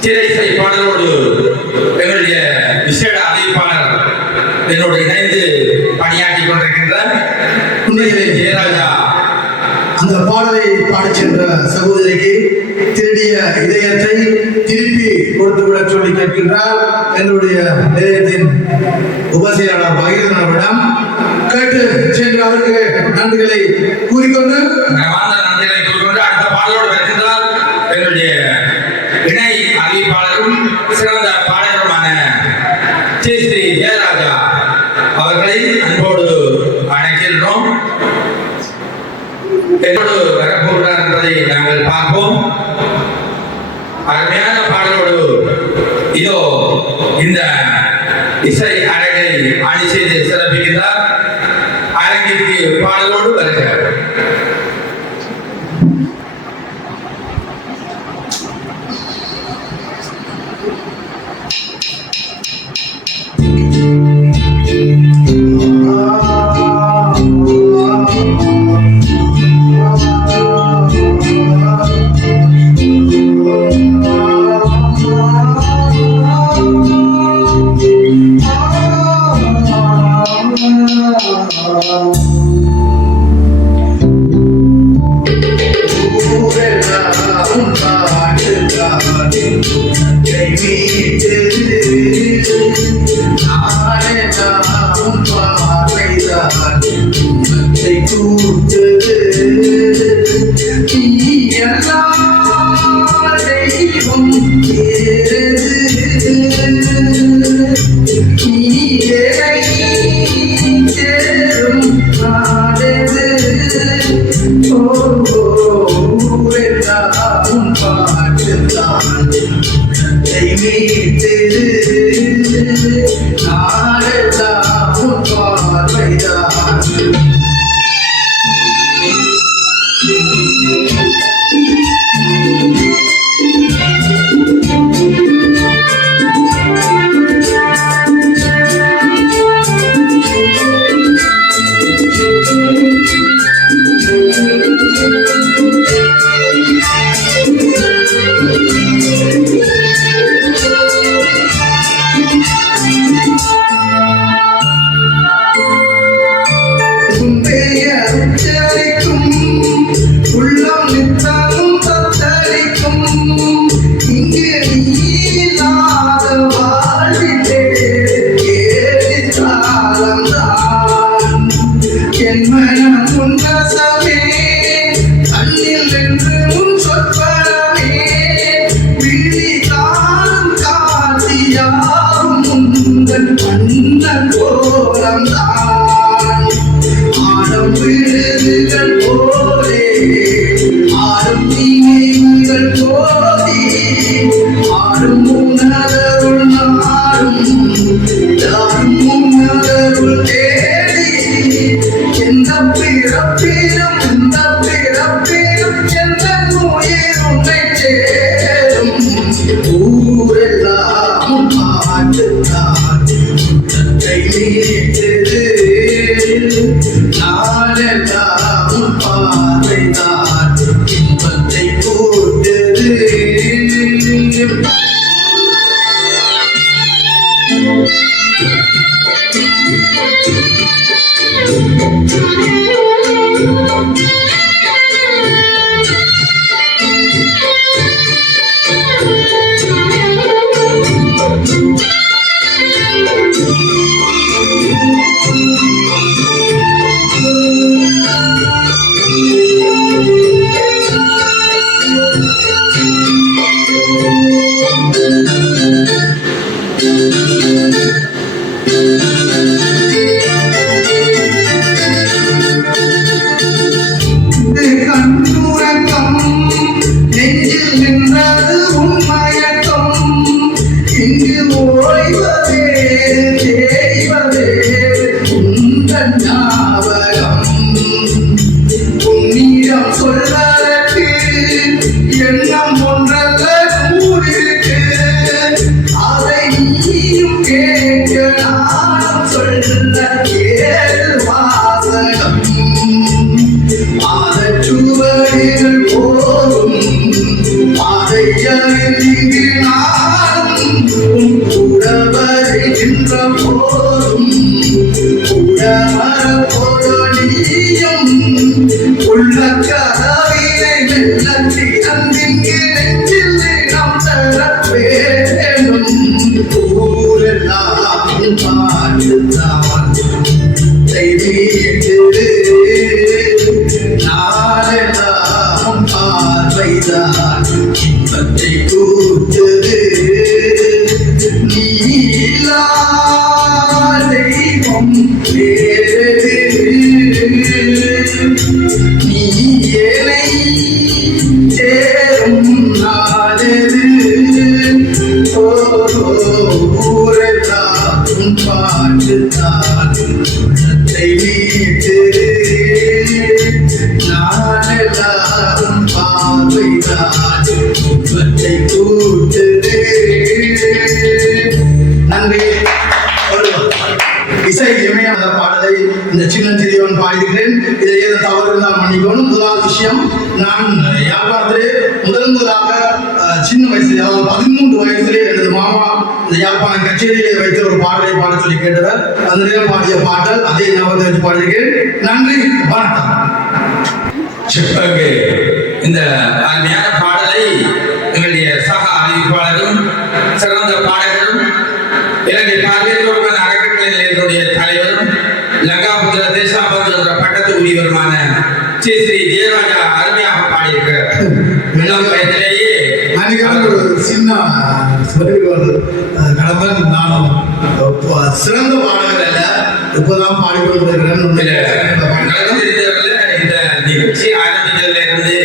திரைசை பாடலோடு எங்களுடைய விசேட அறிவிப்பாளர் என்னோடு இணைந்து பணியாற்றி கொண்டிருக்கின்றார். உண்மையிலே ஜெயராஜா அந்த பாடலை பாடிச் சென்ற சகோதரிக்கு திருடிய இதயத்தை திருப்பி கொடுத்துவிட சொல்லி கேட்கின்றார் எங்களுடைய நிலையத்தின் உபசெயலாளர் பகிர்ந்தவரிடம். கேட்டு சென்று அவருக்கு நன்றிகளை கூறிக்கொண்டு நன்றிகளை கூறிக்கொண்டு அடுத்த பாடலோடு வருகின்றார் எங்களுடைய இணை அறிவிப்பாளரும் சிறந்த பாடகருமான ஸ்ரீ ஜெயராஜா அவர்களை அன்போடு அழைக்கின்றோம். என்னோடு வரப்போகிறார் என்பதை நாங்கள் பார்ப்போம். அருமையான பாடலோடு இதோ இந்த இசை அரங்கை அணி செய்து சிறப்பிக்கின்றார். அரங்கிற்கு பாடலோடு வருகிறார். கனவினை வெள்ளத்தி அன்பின் நெஞ்சில் நாம் தர வேண்டும் ஊரெல்லாம் பாட்டுத்தான் தெய்வீட்டு நாளெல்லாம் பார்வைதான் இன்பத்தை கூட்டுது நீ இல்லா தெய்வம் வேறது நீ ஏனை சேரும் நாளது ஊரெல்லாம் பாட்டுத்தான் உள்ளத்தை மீட்டு நாளெல்லாம் பார்வைதான் உள்ளத்தை கூட்டுது நன்றி. இசை இமயம் பாடலை இந்த சின்ன சிறியவன் பாடியிருக்கிறேன். இதை ஏதோ தவறு இருந்தால் மன்னிக்கணும். முதலாவது விஷயம், நான் யாழ்ப்பாணத்திலே முதலாக சின்ன வயசுல, அதாவது 13 வயசுலே எனது மாமா இந்த யாழ்ப்பாணம் கச்சேரியிலே வைத்த ஒரு பாடலை பாட சொல்லி கேட்டவர். அந்த நேரம் பாடிய பாடல் அதே ஞாபகத்தை வச்சு பாடியிருக்கேன். நன்றி, வணக்கம். இந்த அருமையான பாடலை எங்களுடைய சக அறிவிப்பாளரும் சிறந்த பாடகரும் இலங்கை பார்வையற்றோருக்கான அறக்கட்டளை நிலையத்தினுடைய தலைவரும் லங்காபுத்திர தேசாபந்து என்ற பட்டத்துக்கு உரியவருமான ஸ்ரீ ஜெயராஜா அருமையாக பாடியிருக்கிறார். இளம் வயதிலேயே ஒரு சின்ன கடம்பன், நானும் சிறந்த பாடகர் அல்ல, இப்பதான் பாடிக்கொண்டிருக்கிறேன். இந்த நிகழ்ச்சி ஆரம்பித்ததில் இருந்து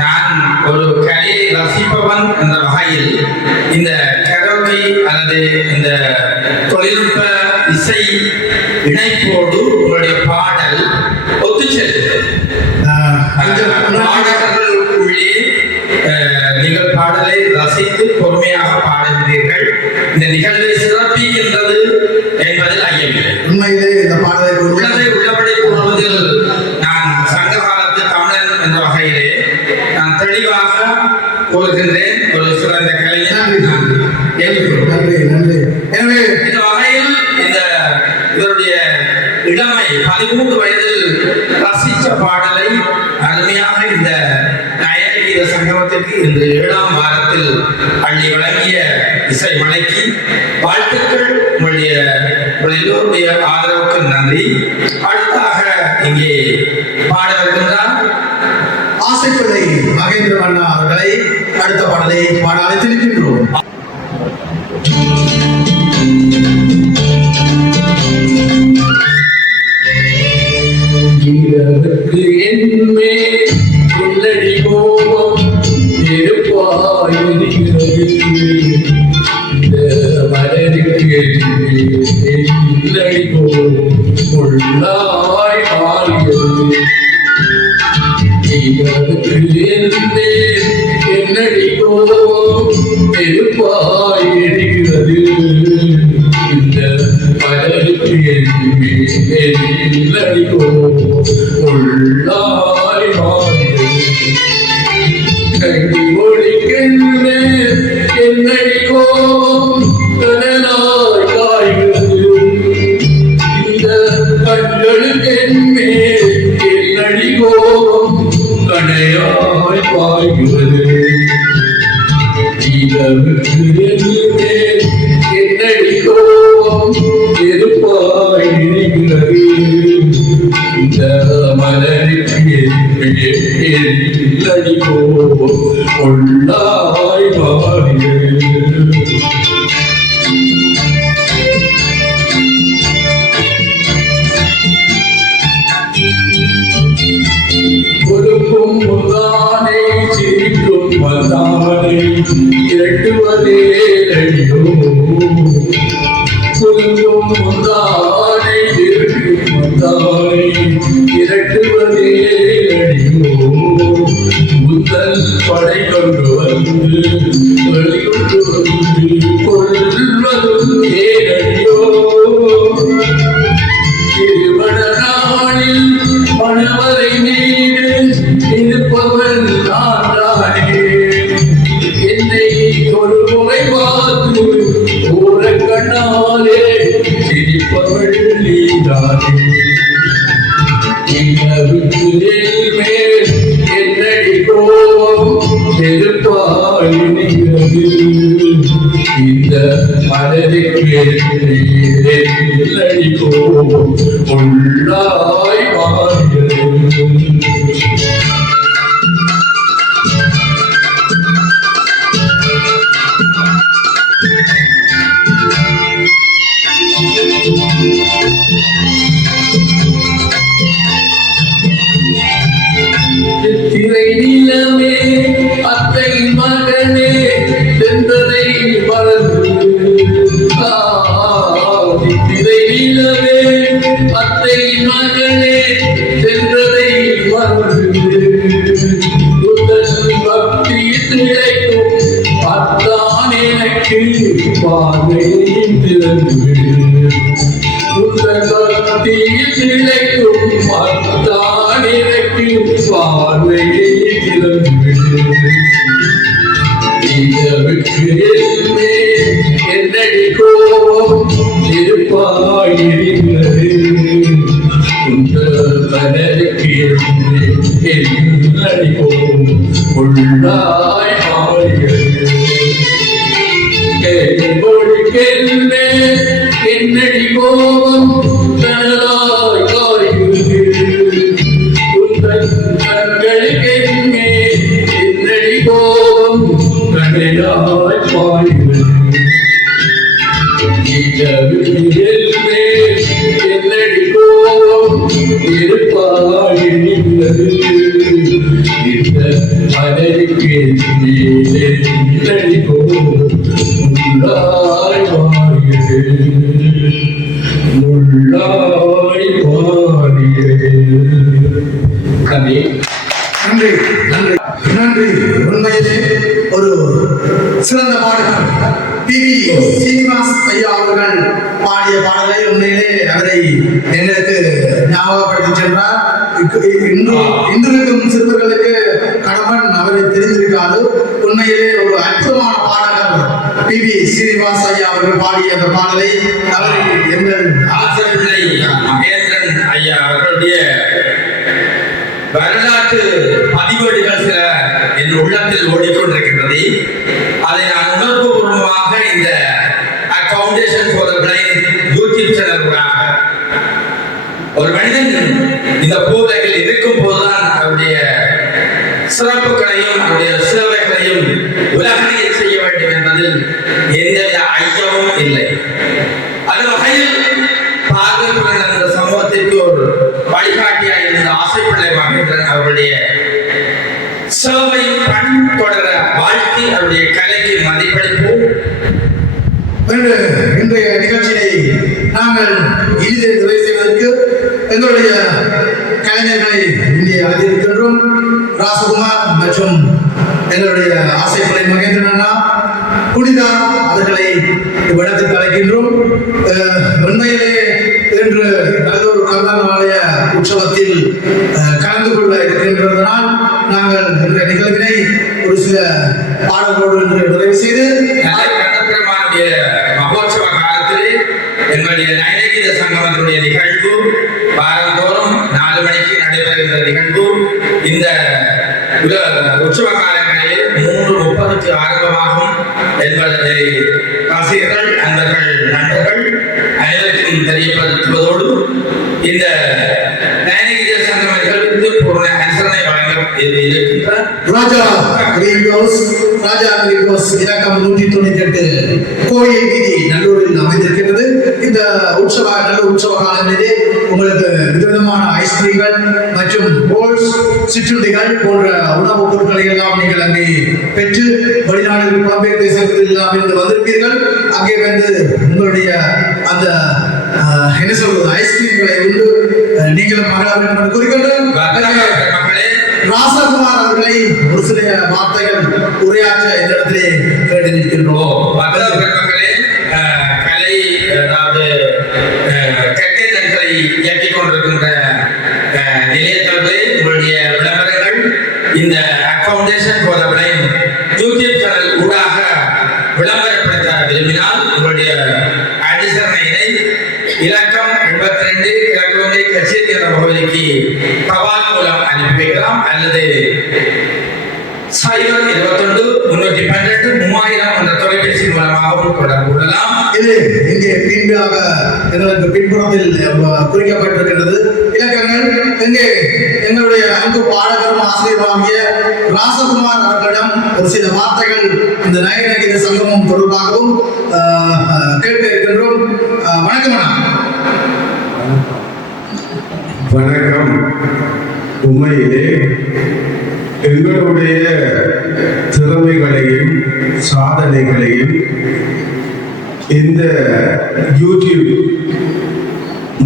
நான் ஒரு கலையை ரசிப்பவன் என்ற வகையில் இந்த கரோக்கி அல்லது இந்த தொழில்நுட்ப இசை இணைப்போடு உங்களுடைய பாடல் ஒத்து செல்கிறது. பாடகர்களுக்குள்ளே நீங்கள் பாடலை ரசித்து பொறுமையாக பாடுகிறீர்கள். இந்த நிகழ்வை சிறப்பிக்கின்றது என்பதில் ஐயமில்லை. உண்மையிலே இந்த பாடலை உள்ளதை உள்ளபடி கூறுவதில் நான் சங்க காலத்து தமிழன் என்ற வகையிலே நான் தெளிவாக கூறுகின்றேன். ஒரு சிறந்த கலைஞர் நான் ஏற்றுக்கொள்கிறேன். நன்றி நன்றி. எனவே இந்த வகையில் இவருடைய இளமை 13 வயதில் ரசித்த பாடலை அருமையாக இந்த நயகீத சங்கமத்திற்கு இன்று 7ஆம் வாரத்தில் அள்ளி வழங்கிய இசை மலைக்கு வாழ்த்துக்கள். உங்களுடைய எல்லோருடைய ஆதரவுக்கு நன்றி. அடுத்தாக இங்கே பாட வருகின்றார் ஆசைப்பிள்ளை மகேந்திர அண்ணா அவர்களை அடுத்த பாடலை பாட அழைத்திருக்கின்றோம். என்மே உள்ளடி கோபம் இருப்பாயிருக்கிறது இந்த மலருக்கு உள்ளடி கோபம் உள்ளாய் மாறுகிறது என்னடி கோபம் இருப்பாயிருக்கிறது இந்த மலருக்கு உள்ளடி கோபம் உள்ளாய் மாறுகிறது கண்டி ஒழிக்கின்ற என்னடி கோபம் கடலாய் காய்கிறது இந்த கண்களுக்கு மேல் என்னடி கோபம் கடையாய் பாய்கிறது என்னடி கோபம் எதிர்ப்பாய் இருக்கிறது இந்த மலருக்கு என்னடி கோபம் உள்ளாய் மாறுகிறது கொடுக்கும் முந்தானை சிரிக்கும் வந்தானை இரட்டுவதே அடியோ கொடுக்கும் முந்தானை சிரிக்கும் வந்தானை இரட்டுவதே அடியோ முதல் படை கொண்டு வந்து வெளிக்கொண்டு வந்து கொள்வதும் ஏனடியோ திருமண நாளில் மணவரை நீடு இருப்பவன் நானே என்னை ஒரு முறை பார்த்து ஊர கண்ணாலே சிரிப்பவள் நீதானே மேல் இணைகிறது இந்த மனதுக்கு இல்லடிக்கோ உள்ளாய் வாழ்கிறது திரை நிலமே அத்தை மகனே சென்றதை மறந்து திரை நிலவே அத்தை மகனே சென்றதை மறந்து பக்தி திளைக்கும் அத்தான் எனக்கு பார்வையில் திறந்து பக்தியில் திளைக்கும் அத்தான் எனக்கு பார்வையை திறந்து என்னடி கோபம் இருப்பாயிருந்தது மனதுக்கு என்னடி கோபம் உள்ளாய் ஆகிறது என்னடி கோபம் கனலாய் காய்கிறது கண்களுக்கு என்னடி கோபம் கனலாய் பாய்கிறது என்னடி கோபம் இருப்பாயிருந்தது இந்த மனதுக்கு என்னடி கோபம் உள்ளாய் பாய்கிறது உள்ளாய் பாய்கிறது கவி நன்றி நன்றி நன்றி. உண்மையிலே ஒரு சிறந்த பாடகர் பி.வி. சீனிவாஸ் ஐயா அவர்கள் பாடிய பாடலை உண்மையிலே அவரை எங்களுக்கு ஞாபகப்படுத்தி சென்றார். இன்றிருக்கும் சிறுவர்களுக்கு கடமன் அவரை தெரிந்திருக்காது. உண்மையிலே ஒரு அற்புதமான பாடகர் பி.வி. சீனிவாஸ் ஐயா அவர்கள் பாடிய அந்த பாடலை அவரை எங்கள் ஆசிரியர் மகேந்திரன் ஐயா அவர்களுடைய வரலாற்று பதிவேடுகள் சில என் உள்ளத்தில் ஓடிக்கொண்டிருக்கின்றது. அதை நான் உணர்வுபூர்வமாக இந்த foundation for the blind YouTube சேனலுக்காக ஒரு மனிதன் இந்த பூவுலகில் இருக்கும் போதுதான் அவருடைய சிறப்புகளையும் அவருடைய சேவைகளையும் உலகறிய செய்ய வேண்டும் என்பதில் எந்தவித ஐயமும் இல்லை. அந்த வகையில் பார்வையுடன் அந்த சமூகத்திற்கு ஒரு வழிகாட்டியாக இருந்த ஆசைப்பிள்ளை மகேந்திரன் அவருடைய சேவை பண் தொடர வாழ்க்கை அவருடைய கலைக்கு மதிப்பளிப்போம். இன்றைய நிகழ்ச்சியை நாங்கள் இறுதி நிறைவு செய்வதற்கு எங்களுடைய கலைஞர்களை இங்கே அழைத்திருக்கின்றோம். ராசகுமார் மற்றும் எங்களுடைய ஆசைப்பிள்ளை மகேந்திரன் அண்ணா, புனிதா அவர்களை இவ்விடத்திற்கு அழைக்கின்றோம். உண்மையிலே இன்று நல்லூர் கருணாலய உற்சவத்தில் கலந்து கொள்ள இருக்கின்றதனால் நாங்கள் இந்த நிகழ்வினை ஒரு சில பாடல்களோடு நிறைவு செய்து மகோற்சவ காலத்திலே எங்களுடைய நயனகீத சங்கமத்தினுடைய நிகழ்வு வாரந்தோறும் 4 மணிக்கு நடைபெறுகின்ற நிகழ்வு இந்த உற்சவ காலங்களிலே 3:30க்கு ஆரம்பமாகும் என்பதை ரசிகர்கள் அன்பர்கள் நண்பர்கள் அனைவருக்கும் தெரியப்படுத்துவதோடு இந்த நயனகீத சங்கம நிகழ்வுக்கு பூர்ண அனுசரணை வழங்க இருக்கின்ற ராஜா கிரீன்ஹவுஸ் இலக்கம் 198 கோயில் வீதி நல்லூரில் அமைந்திருக்கின்றது. இந்த நல்ல உற்சவ காலங்களிலே உங்களுக்கு விதவிதமான ஐஸ்கிரீம்கள் மற்றும் போல்ஸ், சிற்றுண்டிகள் போன்ற உணவுப் பொருட்களை எல்லாம் நீங்கள் அங்கே பெற்று வெளிநாடுகள் பல்வேறு தேசத்தில் எல்லாம் இருந்து வந்திருப்பீர்கள். அங்கே வந்து உங்களுடைய அந்த என்ன சொல்வது ஐஸ்கிரீம்களை உண்டு நீங்களும் மகள வேண்டும் என்று கூறிக்கொண்டு ராசகுமார் அவர்களை ஒரு சில வார்த்தைகள் உரையாற்ற இந்த இடத்திலே கேட்டு நிற்கின்றோம். மக்களே, கலை அதாவது கட்டை இயக்கிக் கொண்டிருக்கின்ற நிலையத்தவர்களே, உங்களுடைய விளம்பரங்கள் இந்த foundation for the blind YouTube channel ஊடாக விளம்பரப்படுத்த விரும்பினால் உங்களுடைய அனுசரணையினை இலக்கம் 82 கிழக்கு கச்சேரி என்ற முகவரிக்கு தபால் மூலம் அனுப்பி வைக்கலாம் அல்லது 021 312 3000 என்ற தொலைபேசி மூலமாகவும் தொடர்பு கொள்ளலாம். இது இங்கே பின்பாக எங்களுக்கு பின்புறத்தில் குறிக்கப்பட்டிருக்கின்றது இலக்கங்கள். இங்கே எங்களுடைய அங்கு பாடகரும் ஆசிரியராகிய ராசகுமார் அவர்களிடம் ஒரு சில வார்த்தைகள் இந்த நயனகீத சங்கமம் தொடர்பாகவும் கேட்க இருக்கின்றோம். வணக்கம் அண்ணா. வணக்கம். உண்மையிலே எங்களுடைய திறமைகளையும் சாதனைகளையும் இந்த யூடியூப்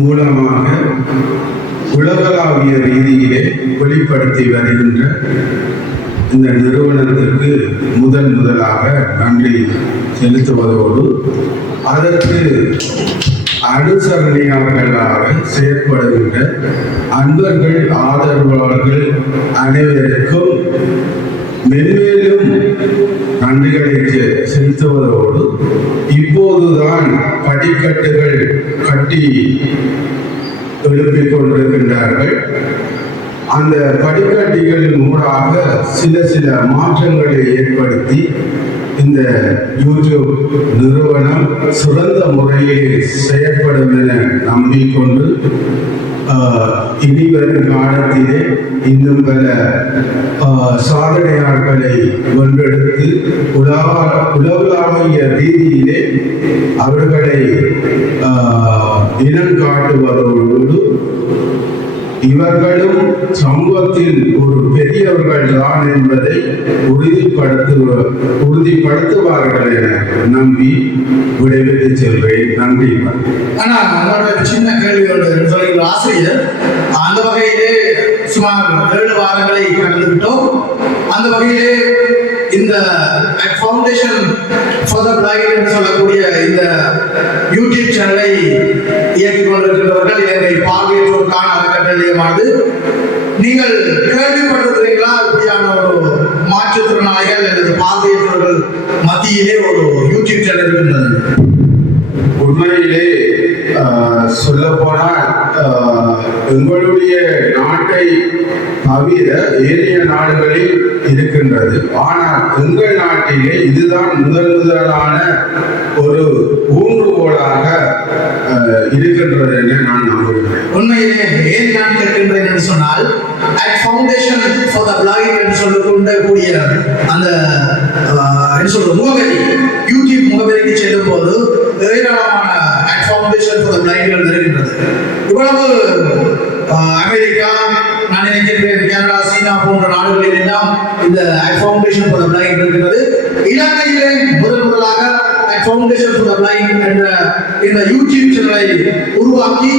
மூலமாக உலகளாவிய ரீதியிலே வெளிப்படுத்தி வருகின்ற இந்த நிறுவனத்திற்கு முதலாக நன்றி செலுத்துவதோடு அதற்கு அனுசரணையாளர்களாக செயற்படுகின்ற அன்பர்கள் ஆதரவாளர்கள் அனைவருக்கும் மென்மேலும் நன்றிகளை செலுத்துவதோடு இப்போதுதான் படிக்கட்டுகள் கட்டி எழுப்பிக் கொண்டிருக்கின்றார்கள். அந்த படிக்கட்டுகளின் மூலமாக சில மாற்றங்களை ஏற்படுத்தி இந்த யூடியூப் நிறுவனம் சிறந்த முறையில் செயற்படும் என நம்பிக்கொண்டு இனிவரும் காலத்திலே இன்னும் பல சாதனையாளர்களை வென்றெடுத்து உலகளாவிய ரீதியிலே அவர்களை இனம் காட்டுவதோடு இவர்களும் சமூகத்தில் ஒரு பெரியவர்கள் தான் என்பதை உறுதிப்படுத்துவார்கள் என நம்பி விடைபெற்று செல்வேன். நன்றி. ஆனா உங்களோட சின்ன கேள்வியோட சொல்கிற ஆசிரியர் அந்த வகையிலே சுமார் 7 வாரங்களை கடந்து விட்டோம். அந்த வகையிலே இந்த ஃபவுண்டேஷன் ஃபார் த பிளைண்ட் என்று சொல்லக்கூடிய இந்த யூடியூப் சேனலை இயக்கிக் கொண்டிருக்கின்றவர்கள் இலங்கை பார்வையற்றோருக்கான அறக்கட்டளையமானது. நீங்கள் கேள்விப்பட்டிருக்கிறீங்களா? இப்படியான ஒரு மாற்றுத்திறனாளிகள் அல்லது பார்வையற்றவர்கள் மத்தியிலே ஒரு யூடியூப் சேனல் இருக்கின்றது. உண்மையிலே சொல்லப்போனால் எங்களுடைய நாட்டை தவிர ஏனைய நாடுகளில் இருக்கின்றது. ஆனால் எங்கள் நாட்டிலே இதுதான் முதலான ஒரு ஊன்றுகோலாக இருக்கின்றது என்று நான் நம்புகிறேன். உண்மையிலே ஏன் நான் கேட்கின்றேன் என்று சொன்னால் ஃபவுண்டேஷன் ஃபார் த பிளைண்ட் என்று சொல்லக்கூடிய அந்த முகவரி யூடியூப் முகவரிக்கு செல்லும் போது ஏராளமான ஃபவுண்டேஷன் ஃபார் த பிளைண்ட் இருக்கின்றது. இவ்வளவு அமெரிக்கா, நான் நினைக்கின்றேன் கனடா, சீனா போன்ற நாடுகளில் எல்லாம் இந்த ஃபவுண்டேஷன் ஃபார் த பிளைண்ட் இருக்கிறது. இலங்கையிலே முதலாக ஃபவுண்டேஷன் ஃபார் த பிளைண்ட் என்ற இந்த யூடியூப் சேனலை உருவாக்கி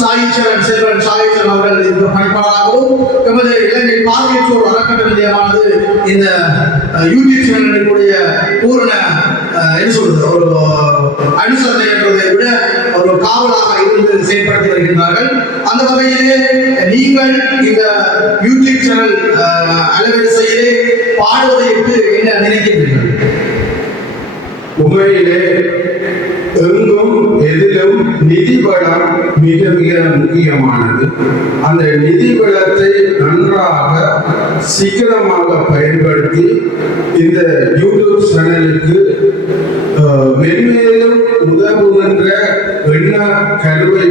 செல்வன் சாயிச்சரன் அவர்கள் இந்த பணிப்பாளராகவும் எமது இலங்கை பார்வையற்றோர் அறக்கட்டளையமானது இந்த யூடியூப் சேனலுடைய பூரண என்ன சொல்றது ஒரு அனுசரணை என்பதை விட ஒரு காவலாக இருந்து செயல்படுத்தி வருகின்றார்கள். அந்த வகையிலே நீங்கள் இந்த யூடியூப் சேனல் அலைவரிசையிலே பாடுவதை விட்டு என்ன நினைக்கின்றீர்கள்? உண்மையிலே எங்கும் எதிலும் நிதி வளம் மிக மிக முக்கியமானது. அந்த நிதி வளத்தை நன்றாக சிக்கனமாக பயன்படுத்தி இந்த யூடியூப் சேனலுக்கு மென்மேலும் உதவுகின்ற எண்ண கருவை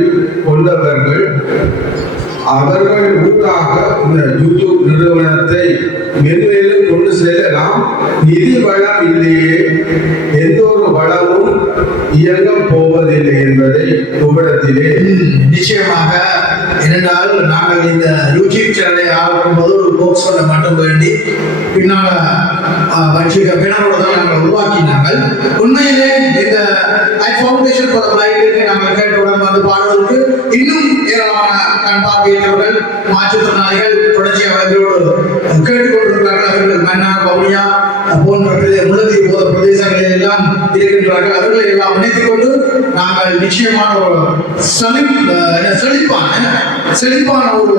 கொண்டவர்கள் அவர்கள் ஊடாக இந்த யூடியூப் நிறுவனத்தை மென்மேலும் கொண்டு செல்லலாம். நிதி வளம் இல்லையே எந்த ஒரு வளமும் இயங்க போவதில்லை என்பதை உங்களிடத்திலே நிச்சயமாக. ஏனென்றால் நாங்கள் இந்த யூடியூப் சேனலை ஆரம்பிக்கும் போது ஒரு போக்ஸ் பண்ண மட்டும் வேண்டி பின்னால் வச்சிருக்க பின்னரோடு தான் நாங்கள் உருவாக்கினார்கள். உண்மையிலே இந்த ஃபவுண்டேஷன் ஃபார் த பிளைண்ட் நாங்கள் கேட்டவுடன் வந்து பாடுவதற்கு இன்னும் ஏராளமான கண் பார்வையற்றவர்கள் மாற்றுத்திறனாளிகள் தொடர்ச்சியாக அவர்களோடு கேட்டுக்கொண்டிருக்கிறார்கள். அவர்கள் மன்னார், வவுனியா போன்ற முல்லைத்தீவு போன்ற பிரதேசங்களில் எல்லாம் இருக்கின்றார்கள். அவர்களை எல்லாம் இணைத்துக் கொண்டு நாங்கள் நிச்சயமான ஒரு செழிப்பான ஒரு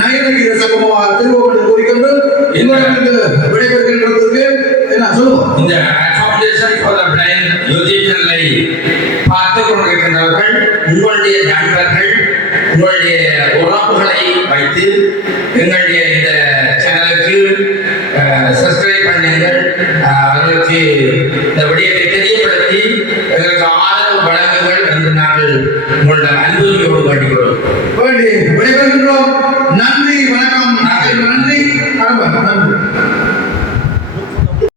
நயனகீத சமூகமாக திருவோம் என்று கூறிக்கொண்டு எங்களுக்கு விடைபெறுகின்றதற்கு என்ன சொல்லுவோம். இந்த foundation for the blind YouTube சேனலை பார்த்துக் கொண்டிருக்கின்றவர்கள் உங்களுடைய நண்பர்கள், உங்களுடைய உறவுகளை வைத்து எங்களுடைய இந்த சேனலுக்கு அவர்களுக்கு இந்த விடயத்தை தெரியப்படுத்தி எங்களுக்கு ஆதரவு வழங்குங்கள் என்று நாங்கள் உங்களோட அன்புரிமையோடு வேண்டிக் கொள்வோம். வேண்டி விடைபெறுகின்றோம்.